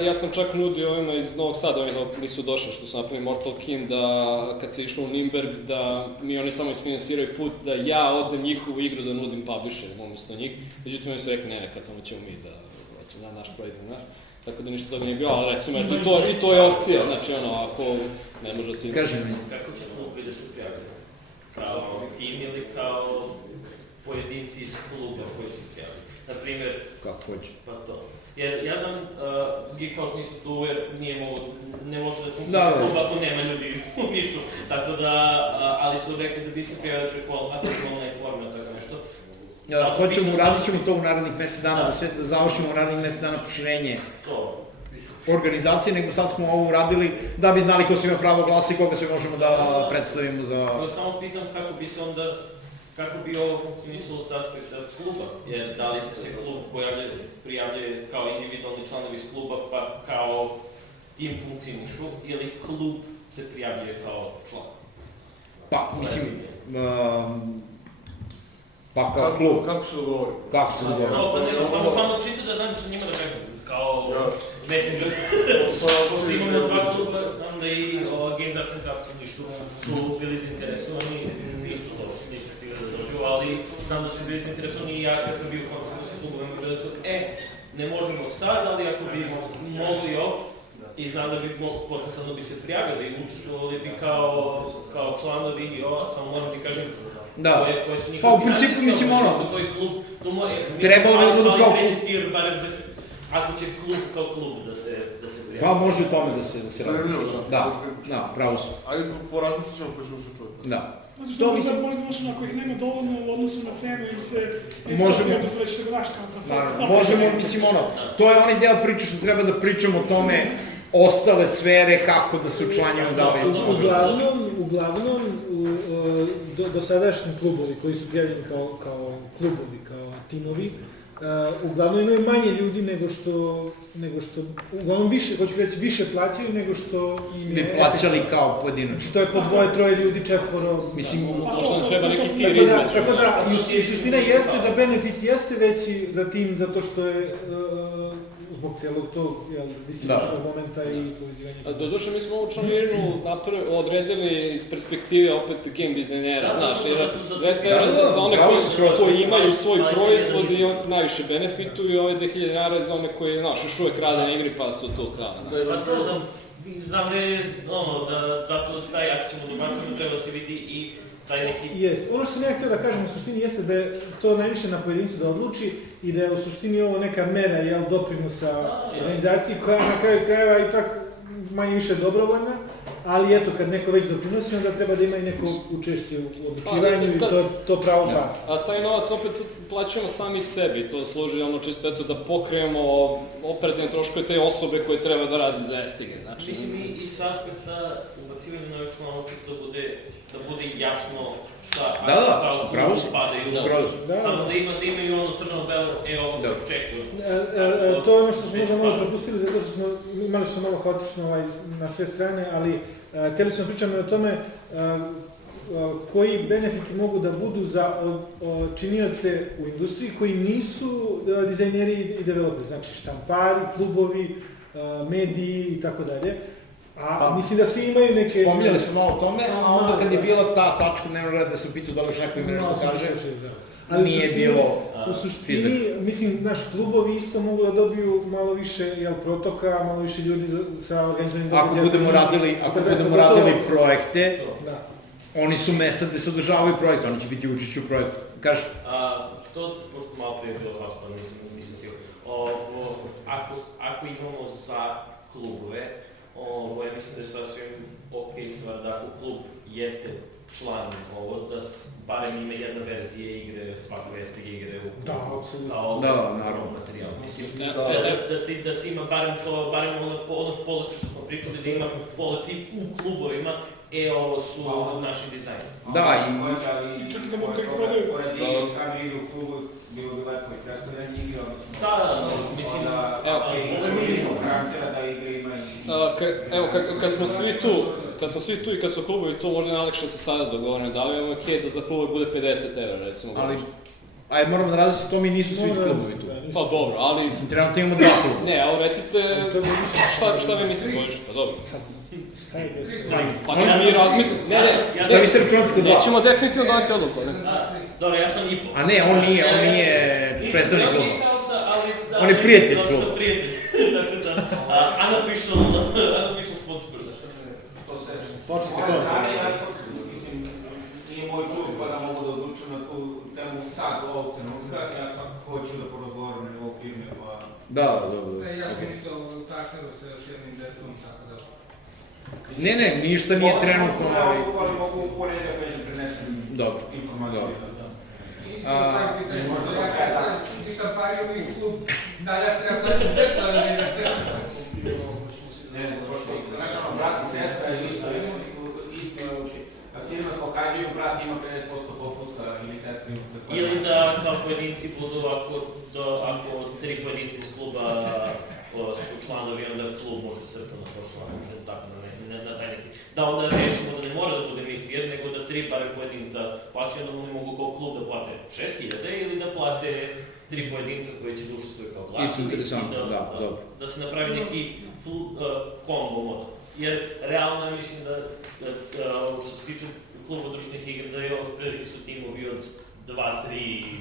Ja sam čak nudio ovima iz Novog Sada, oni nisu došli, što su napravili Mortal King, da kad se išlo u Nimberg, da mi oni samo isfinansiraju put, da ja odem njihovu igru da nudim publisherima umjesto njih. Međutim, oni su rekli, ne, samo ćemo mi da naš proizvod, znaš. Tako da ništa toga nije bilo, ali recimo, i to je opcija, znači ako ne može da se... Kaži mi. Kako će klubi da se prijavljaju? Kao tim ili kao pojedinci iz kluba koji se prijavljaju? Naprimjer... Kako hoće. Pa to. Jer ja znam, Geekhouse nisu tu jer ne može da funkcioniše klub ako nema ljudi u Nišu, tako da, ali su rekli da bi se prijavili preko aktualne forme, tako nešto. Uradit ćemo to u narednih mesec dana, da završimo u narednih mesec dana proširenje organizacije, nego sad smo ovo uradili da bi znali ko se ima pravo glasa i koga sve možemo da predstavimo za... Samo pitam kako bi se onda, kako bi ovo funkcionisalo s aspekta kluba, jer da li se klub prijavljuje kao individualni članovi iz kluba pa kao tim funkcionišu ili klub se prijavljuje kao član? Pa, mislim... Pa kao klub. Kako se dogovori? Kako se dogovori? Samo čisto da znam što njima da kažem, kao messenger. Pošto imamo dva kluba, znam da i Games Arts and Crafts u Nišu su bili zainteresovani, nisu stigli da dođu, ali znam da su bili zainteresovani i ja kad sam bio u kontaktu sa klubovima, da su, ne možemo sad, ali ako bi mogli i znam da bi potencijalno bi se prijavili i učestvovali bi kao članovi, samo moram ti kažem, koje su njihove financije, koji klub, trebalo bi da budu kao klub. Ako će klub kao klub da se prijavi. Pa može u tome da se radi. Da, pravo su. Ajde, porazmisliti ćemo koji ćemo se čuti. Da. Zato što možda ako ih nema dovoljno u odnosu na cenu im se predstavlja, odnosno već se gledaš kao to. Možemo, mislim to je onaj deo priče što treba da pričamo o tome, ostale sfere, kako da se učlanjuju da li... Uglavnom, dosadašnji klubovi koji su prijavljeni kao klubovi, kao timovi, uglavnom imaju manje ljudi nego što, uglavnom više, hoću reći, više plaćaju nego što im je... Bi plaćali kao pojedinačno. Znači to je po 2-3 ljudi, 4... Mislim, možda treba neki stir između. Tako da, i suština jeste da benefit jeste veći za tim, zato što je zbog cijelog tog distributivnog momenta i povezivanja. Doduše, mi smo ovu članarinu odredili iz perspektive opet game dizajnera, znaš, jer 200 € za one koji imaju svoj proizvod i najviše benefituju i ove 2000 € za one koji, znaš, još uvijek rade na igri pa su to kao, znaš. Pa to znam da je, zato taj ako ćemo dobaciti, treba se vidi i taj neki... Jest. Ono što sam ja htio da kažem u suštini jeste da je to najviše na pojedincu da odluči i da je u suštini ovo neka mera doprinosa organizaciji koja na kraju krajeva ipak manje više dobrovoljna, ali eto, kad neko već doprinosi, onda treba da ima i neko učešće u odlučivanju i to pravo baci. A taj novac opet plaćamo sami sebi, to služi čisto eto da pokrijemo operativne troškove te osobe koje treba da radi za Estige, znači... Mislim i s aspekta ubacivanja nove članova čisto da bude jasno šta pravo si. Samo da imaju ono crno-belo, ovo se očekuje. To je ono što smo možda malo propustili, zato što smo imali malo haotično na sve strane, ali htjeli smo pričamo o tome koji benefiti mogu da budu za činioce u industriji koji nisu dizajneri i developeri, znači štampari, klubovi, mediji i tako dalje. A mislim da svi imaju neke... Pominjali smo malo o tome, a onda kad je bila ta tačka dnevnog reda da sam pitao da li još neko ima nešto kaže, nije bilo... U suštini, mislim, naš klubovi isto mogu da dobiju malo više protoka, malo više ljudi sa organizovanim događajima. Ako budemo radili projekte, oni su mesta gde se održavaju projekte, oni će biti učešći u projektu. Kaži? To, pošto malo prije bilo raspada, nisam stigao. Ako imamo za klubove, ja mislim da je sasvim okej stvar da ako klub jeste član ovo, da barem ima jedna verzija igre, svako STG igre u klubu, kao materijal. Mislim, da se ima barem ono policu što smo pričali, da ima polici u klubovima, ovo su naši dizajni. Da, i čak i da mogu da ih prodaju. I sami igre u klubu, bilo bi lepo i predstavljanje igre, odnosno... mislim... Evo, kad smo svi tu i kad su klubovi tu, možda je najlakše se sada dogovorimo, da li je okej da za klubove bude 50 €, recimo. Ali, moramo da različiti to, mi nisu svi klubovi tu. Pa dobro, ali... Mislim, trenutno imamo 2 kluba. Ne, evo recite, šta vi mislite, Bojiš? Pa dobro. Pa ćemo mi razmisliti. Šta vi se računati kod 2? Nećemo definitivno dati odluku, ne? Dobro, ja sam i po. A ne, on nije predstavnik kluba. On je prijatelj kluba. Unofficial spokesperson. Počesti mislim, nije moj klub pa da mogu da odlučujem na tu temu sad, ovog trenutka. Ja sam hoću da porazgovaram na nivou firme, pa Da, dobro. Ja sam isto u partneru sa još jednim dečkom, tako da... Ne, ništa nije trenutno... Ali mogu u ponedjeljak već prenesem informaciju. I sam pitanje, možda ja kažem, ti štampario mi klub, da ja treba plaćam dečka, ali ne. Ne, znaš ono, brat i sestra je isto aktivnost pohađaju, brat ima 50% popusta ili sestra ima 50%. Ili da kao pojedinci budu, ako 3 pojedinci iz kluba su članovi, onda klub može da se računa kao član, može tako na taj neki. Da onda rešimo da ne mora da bude mitijer, nego da 3 pare pojedinca plaćaju, onda oni mogu kao klub da plate 6.000 ili da plate 3 pojedinca koji će da učestvuju kao glasnik. Isto interesantno, da, dobro. Da se napravi neki combo model. Jer realno mislim da što se tiče kluba društvenih igra, da je prilike su timovi od 2-3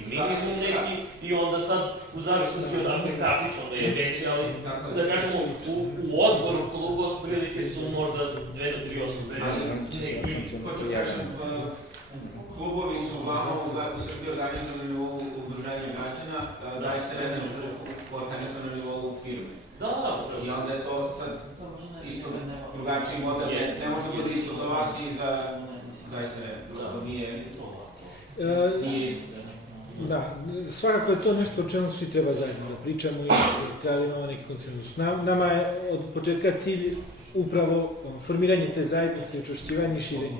mini su neki i onda sad u zavisnosti od kafić onda je veći, ali da kažemo u odboru kluba od prilike su možda 2 do 3 osobe. Hoću kažem, klubovi su uglavnom u Srbiji organizovani na nivou udruženja građana, daje se redno organizovani na nivou firme. Da. I onda je to sad isto drugačiji model, ne može biti isto za vas i za daje se redno, nije isto. Da, svakako je to nešto o čemu svi treba zajedno da pričamo i treba da imamo neki konsenzus. Nama je od početka cilj upravo formiranje te zajednice, učvršćivanje i širenje.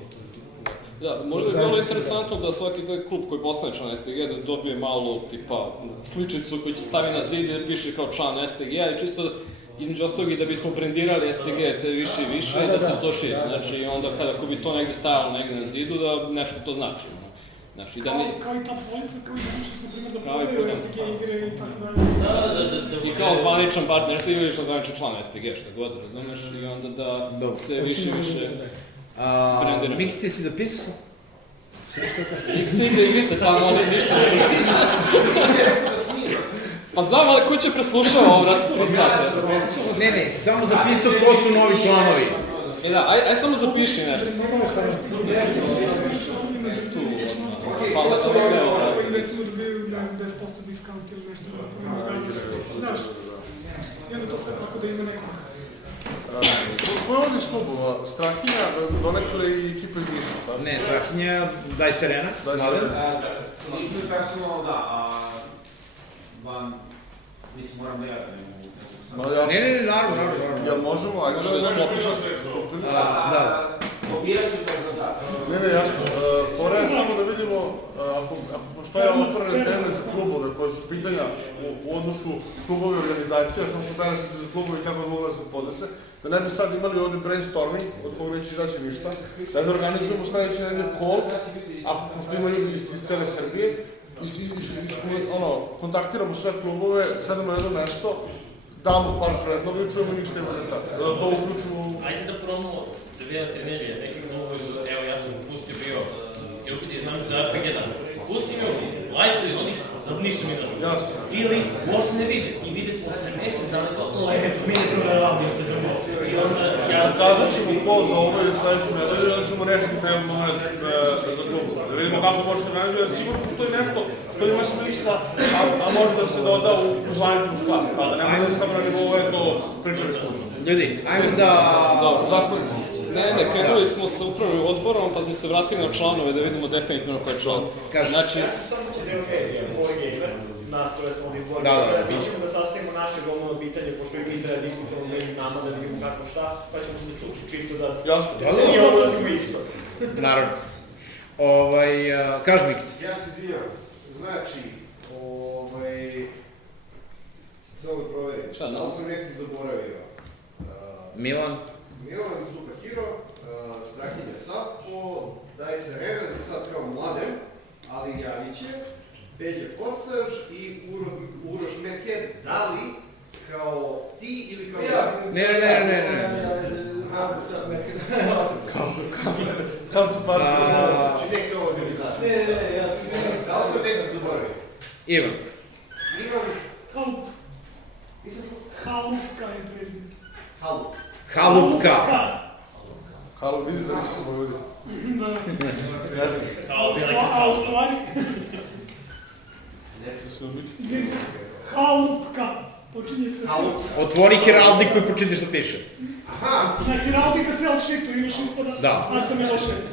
Da, možda je bilo interesantno da svaki taj klub koji postane član STG da dobije malu tipa sličicu koju će stavi na zid i da piše kao član STG-a i čisto između ostalog i da bismo brendirali STG sve više i više i da se to širi. Znači onda ako bi to negdje stajalo negdje na zidu da nešto to znači. Kao i ta polica, kao i mogućnost, na primjer, da prodaju STG igre i tako dalje. I kao zvaničan partner, nešto ili zvaničan član STG, što god, razumeš, i onda da se više brendiramo. Mikice si zapisao sam? Mikice ide igrice tamo, ali ništa ne ide. Pa znam, ali ko će preslušao ovo, vrat, 3 sata? Ne, samo zapisao ko su novi članovi. Da, aj samo zapiši nešto. Hvala za video. Recimo dobiju 10% diskount ili nešto. Znaš, i onda to sve tako da ima nekog. Ko je ovdje iz klubova? Strahinja, donekle i ekipa iz Niša, pa? Ne, Strahinja, Daj Serena, Mladen. Lično i personalno da, a vam, mislim, moram da ja Ne, naravno. Jel možemo, ajde da. Pobirat ću to za da. Ne, jasno. Fora je samo da vidimo, ako postoje otvorene teme za klubove koje su pitanja u odnosu klubove i organizacija, što su benefite za klubove i kako bi mogla da se podnese, da ne bi sad imali ovdje brainstorming, od koga neće izaći ništa, da organizujemo sledeći nedelj call, pošto ima ljudi iz cele Srbije, kontaktiramo sve klubove, sedemo na jedno mesto, damo par predloga i čujemo njih što ima nekada. Da to uključimo... Ajde da probamo 2 nedelje, neki klubovi su, evo ja sam pustio bio, ili ti znam za RPG dan, pustim joj, lajkuju oni, sad ništa mi ne dobro. Jasno. Ili možda ne vide, i vide posle mjesec dana kao, meni je provjeravio se dobro. Zakazat ćemo call za ovo i sledeću nedelju, da ćemo rešiti temu moment za klubu. Da vidimo kako može se organizuje, jer sigurno postoji nešto što ima smisla, a može da se doda u zvaničnu stvar. Pa da ne bude samo na nivou eto pričali smo. Ljudi, ajmo da zatvorimo. Ne, krenuli smo sa upravnim odborom, pa smo se vratili na članove da vidimo definitivno ko je član. Znači... Ja ću samo deo medija, Boy Gamer, nastove smo ovdje Boy Gamer, mi ćemo da sastavimo naše gomno pitanje, pošto i mi treba diskutujemo među nama da vidimo kako šta, pa ćemo se čuti čisto da se mi odlazimo isto. Naravno. Kaži Mikić. Ja se izvijam, znači, samo da proverim, da li sam nekog zaboravio? Milan Super Hero, Strahinja Sapo, Daj Serena, za sad kao Mladen, ali javit će, Peđa Korsaž i Uroš Medhead, da li kao ti ili kao... Ne. Kao tu par... Znači neka organizacija. Da li sam nekog zaboravio? Ivan. Halupka je prezident. Halupka. Vidiš da nisi smo ljudi. A u stvari? Halupka. Počinje se... Otvori heraldiku i pročitaš što piše. Na heraldika se sheetu imaš ispada Aca Milošević.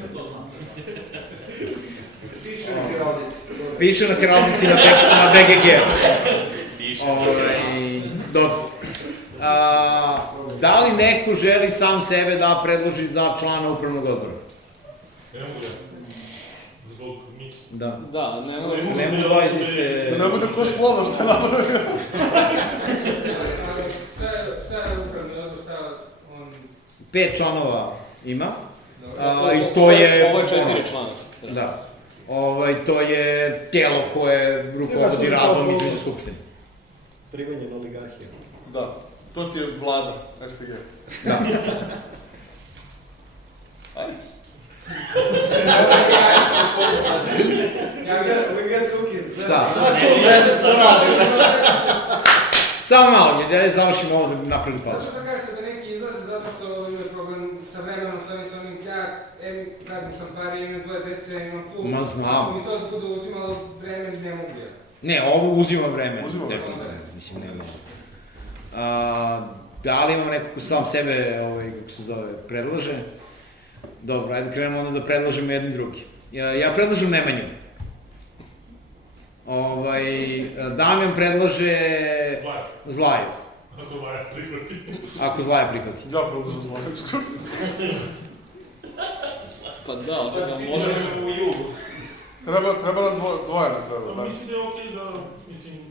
Piše na heraldici. Piše na heraldici na BGG. Dobro. Da li neko želi sam sebe da predloži za člana upravnog odbora? Ne mogu ja. Zbog Mića. Da, ne možemo. Da ne bude ko slovo što je napravio. Šta je upravni odbor, šta on... 5 članova ima. I to je... Ovo je 4 člana. Da. To je tijelo koje rukovodi radom između skupštine. Primenjena oligarhija. Da. To ti je vlada, STG. Da. Ajde. Svako što radi. Samo malo, da završimo ovo da napravim pauzu. Što kažete da neki izlaze zato što imaju problem sa vremenom, sa onim ja, radim štamparije, imam 2 dece, imam klub. Ma znam. I to da budu uzimalo vreme, ne mogu ja. Ne, ovo uzima vreme. Definitivno. Mislim, nema. Da li imamo neko ko sam sebe, kako se zove, predlaže? Dobro, ajde krenemo onda da predlažemo jedni drugi. Ja predlažem Nemanju. Damjan predlaže Zlaju. Ako Zlaja prihvati. Ako Zlaja prihvati. Ja predlažem Zlaju. Pa da, možemo u jugu. Treba nam dvoje ne treba. Mislim da je okej da,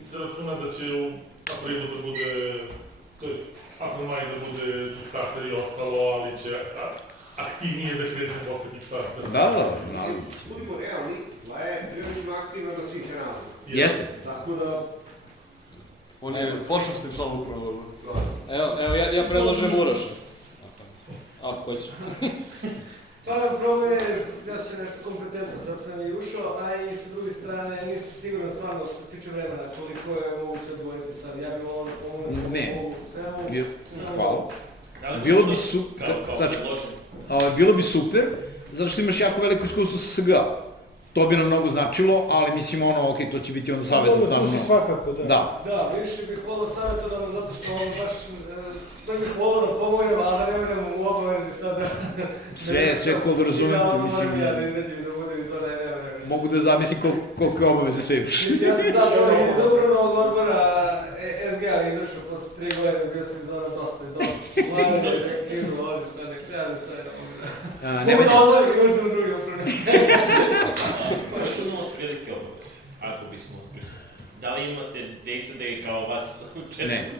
se računa da će u aprilu da bude, to jest april maj da bude starter i ostalo, ali će aktivnije da kretimo posle tih startera. Da. Budimo realni, Zlaja je prilično aktivna na svih kanalima. Jeste. Tako da... On je počasni član upravnog odbora. Evo, ja predlažem Uroša. Ako hoćeš. Pa problem je što ja će nešto kompetentno, sad sam i ušao, a i sa druge strane nisam siguran stvarno što se tiče vremena koliko je moguće odgovoriti sad. Ja bih volao da pomoći ovu svemu. Hvala. Bilo bi super, zato što imaš jako veliko iskustvo sa SGA. To bi nam mnogo značilo, ali mislim to će biti onda savjetno tamo. To si svakako, da. Da, više bih volao savjetodavno zato što on baš sve bih volao da pomojem, ali da ne budem u obavezi sada. Sve ko da razumete, mislim. Mogu da zamislim koliko je obaveze sve imaš. Ja sam zapravo iz upravnog odbora SGA izašao posle 3 godine, bio sam iz ona dosta. Glavno da je kaktivu ovdje sad, ne treba da sad. Mogu da odlagim, imam sam drugi upravnik. Još jedno od velike obaveze, ako bismo uspješni. Da li imate day-to-day kao vas učenje? Ne.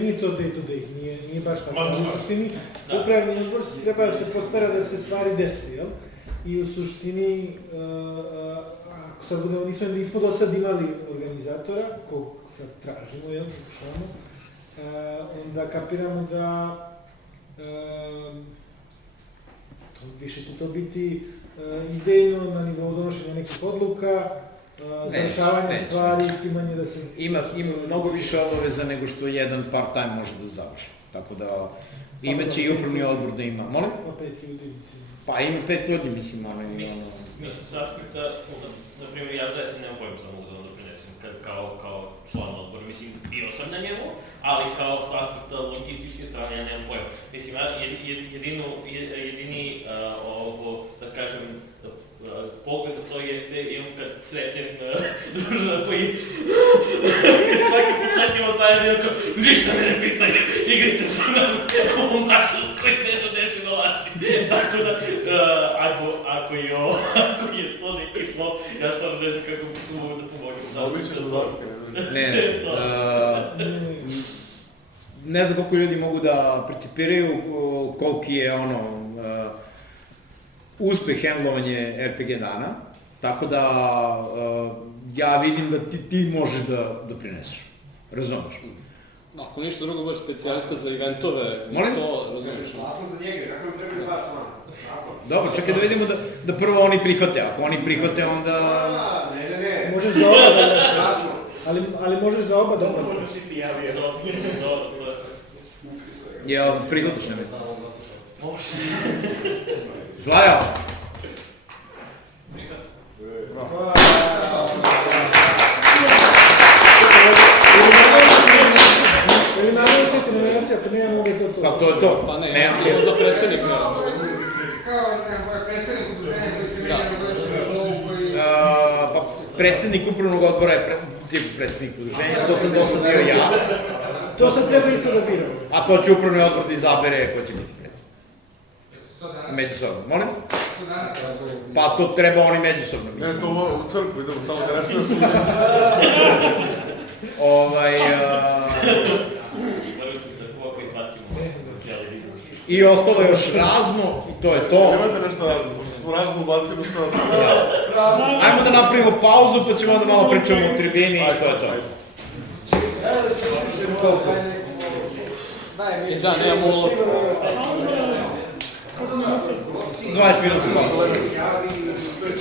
Nije to day-to-day, nije baš tako. U suštini, upravni odbor treba da se postara da se stvari desi, jel? I u suštini, ako sad budemo, nismo do sad imali organizatora, kog sad tražimo, jel, pokušamo, onda kapiramo da više će to biti idejno na nivou donošenja nekih odluka, završavanja stvari, cimanje da se... Ima mnogo više obaveza nego što jedan part-time može da završi. Tako da imaće i upravni odbor da ima. Molim? Pa 5 ljudi, mislim. Pa ima 5 ljudi, mislim. Mislim, s aspekta, na primjer, ja zaista nemam pojma što mogu da vam doprinesem kao član odbora. Mislim, bio sam na njemu, ali kao s aspekta logističke strane ja nemam pojma. Mislim, jedini da kažem, pogled na to jeste, kad sretem družina koji svaki put letimo zajedno, ništa me ne pitaj, igrite su nam u Mađarskoj, ne znam gde se dolazi. Tako da, ako je to neki flow, ja stvarno ne znam kako mogu da pomogem sa aspektom. Ne znam koliko ljudi mogu da percipiraju, koliki je uspeh handlovanje RPG dana, tako da ja vidim da ti možeš da doprineseš. Razumeš? Ako ništa drugo, baš specijalista za eventove, to razumeš. Ja sam za njega, kako nam treba da baš plan. Dobro, čekaj da vidimo da prvo oni prihvate, ako oni prihvate onda... Ne. Možeš za oba da ali možeš za oba da Dobro, možda si javio. Jel, prihvataš ne? Zlaja! Predsjednik upravnog odbora je predsjednik udruženja, to sam bio ja. To sad treba isto da biramo. A to će upravni odbor da izabere ko će biti predsjednik. Međusobno, molim? Pa to treba oni međusobno, mislim. Ne, to u crkvu idemo tamo da ne smije se I ostalo je još Razmo, i to je to. Nemate nešto Razmo, pošto smo Razmo ubacili sve ostalo. Ajmo da napravimo pauzu, pa ćemo onda malo pričamo o tribini i to je to. Da, nemamo ulogu. 20 minuta.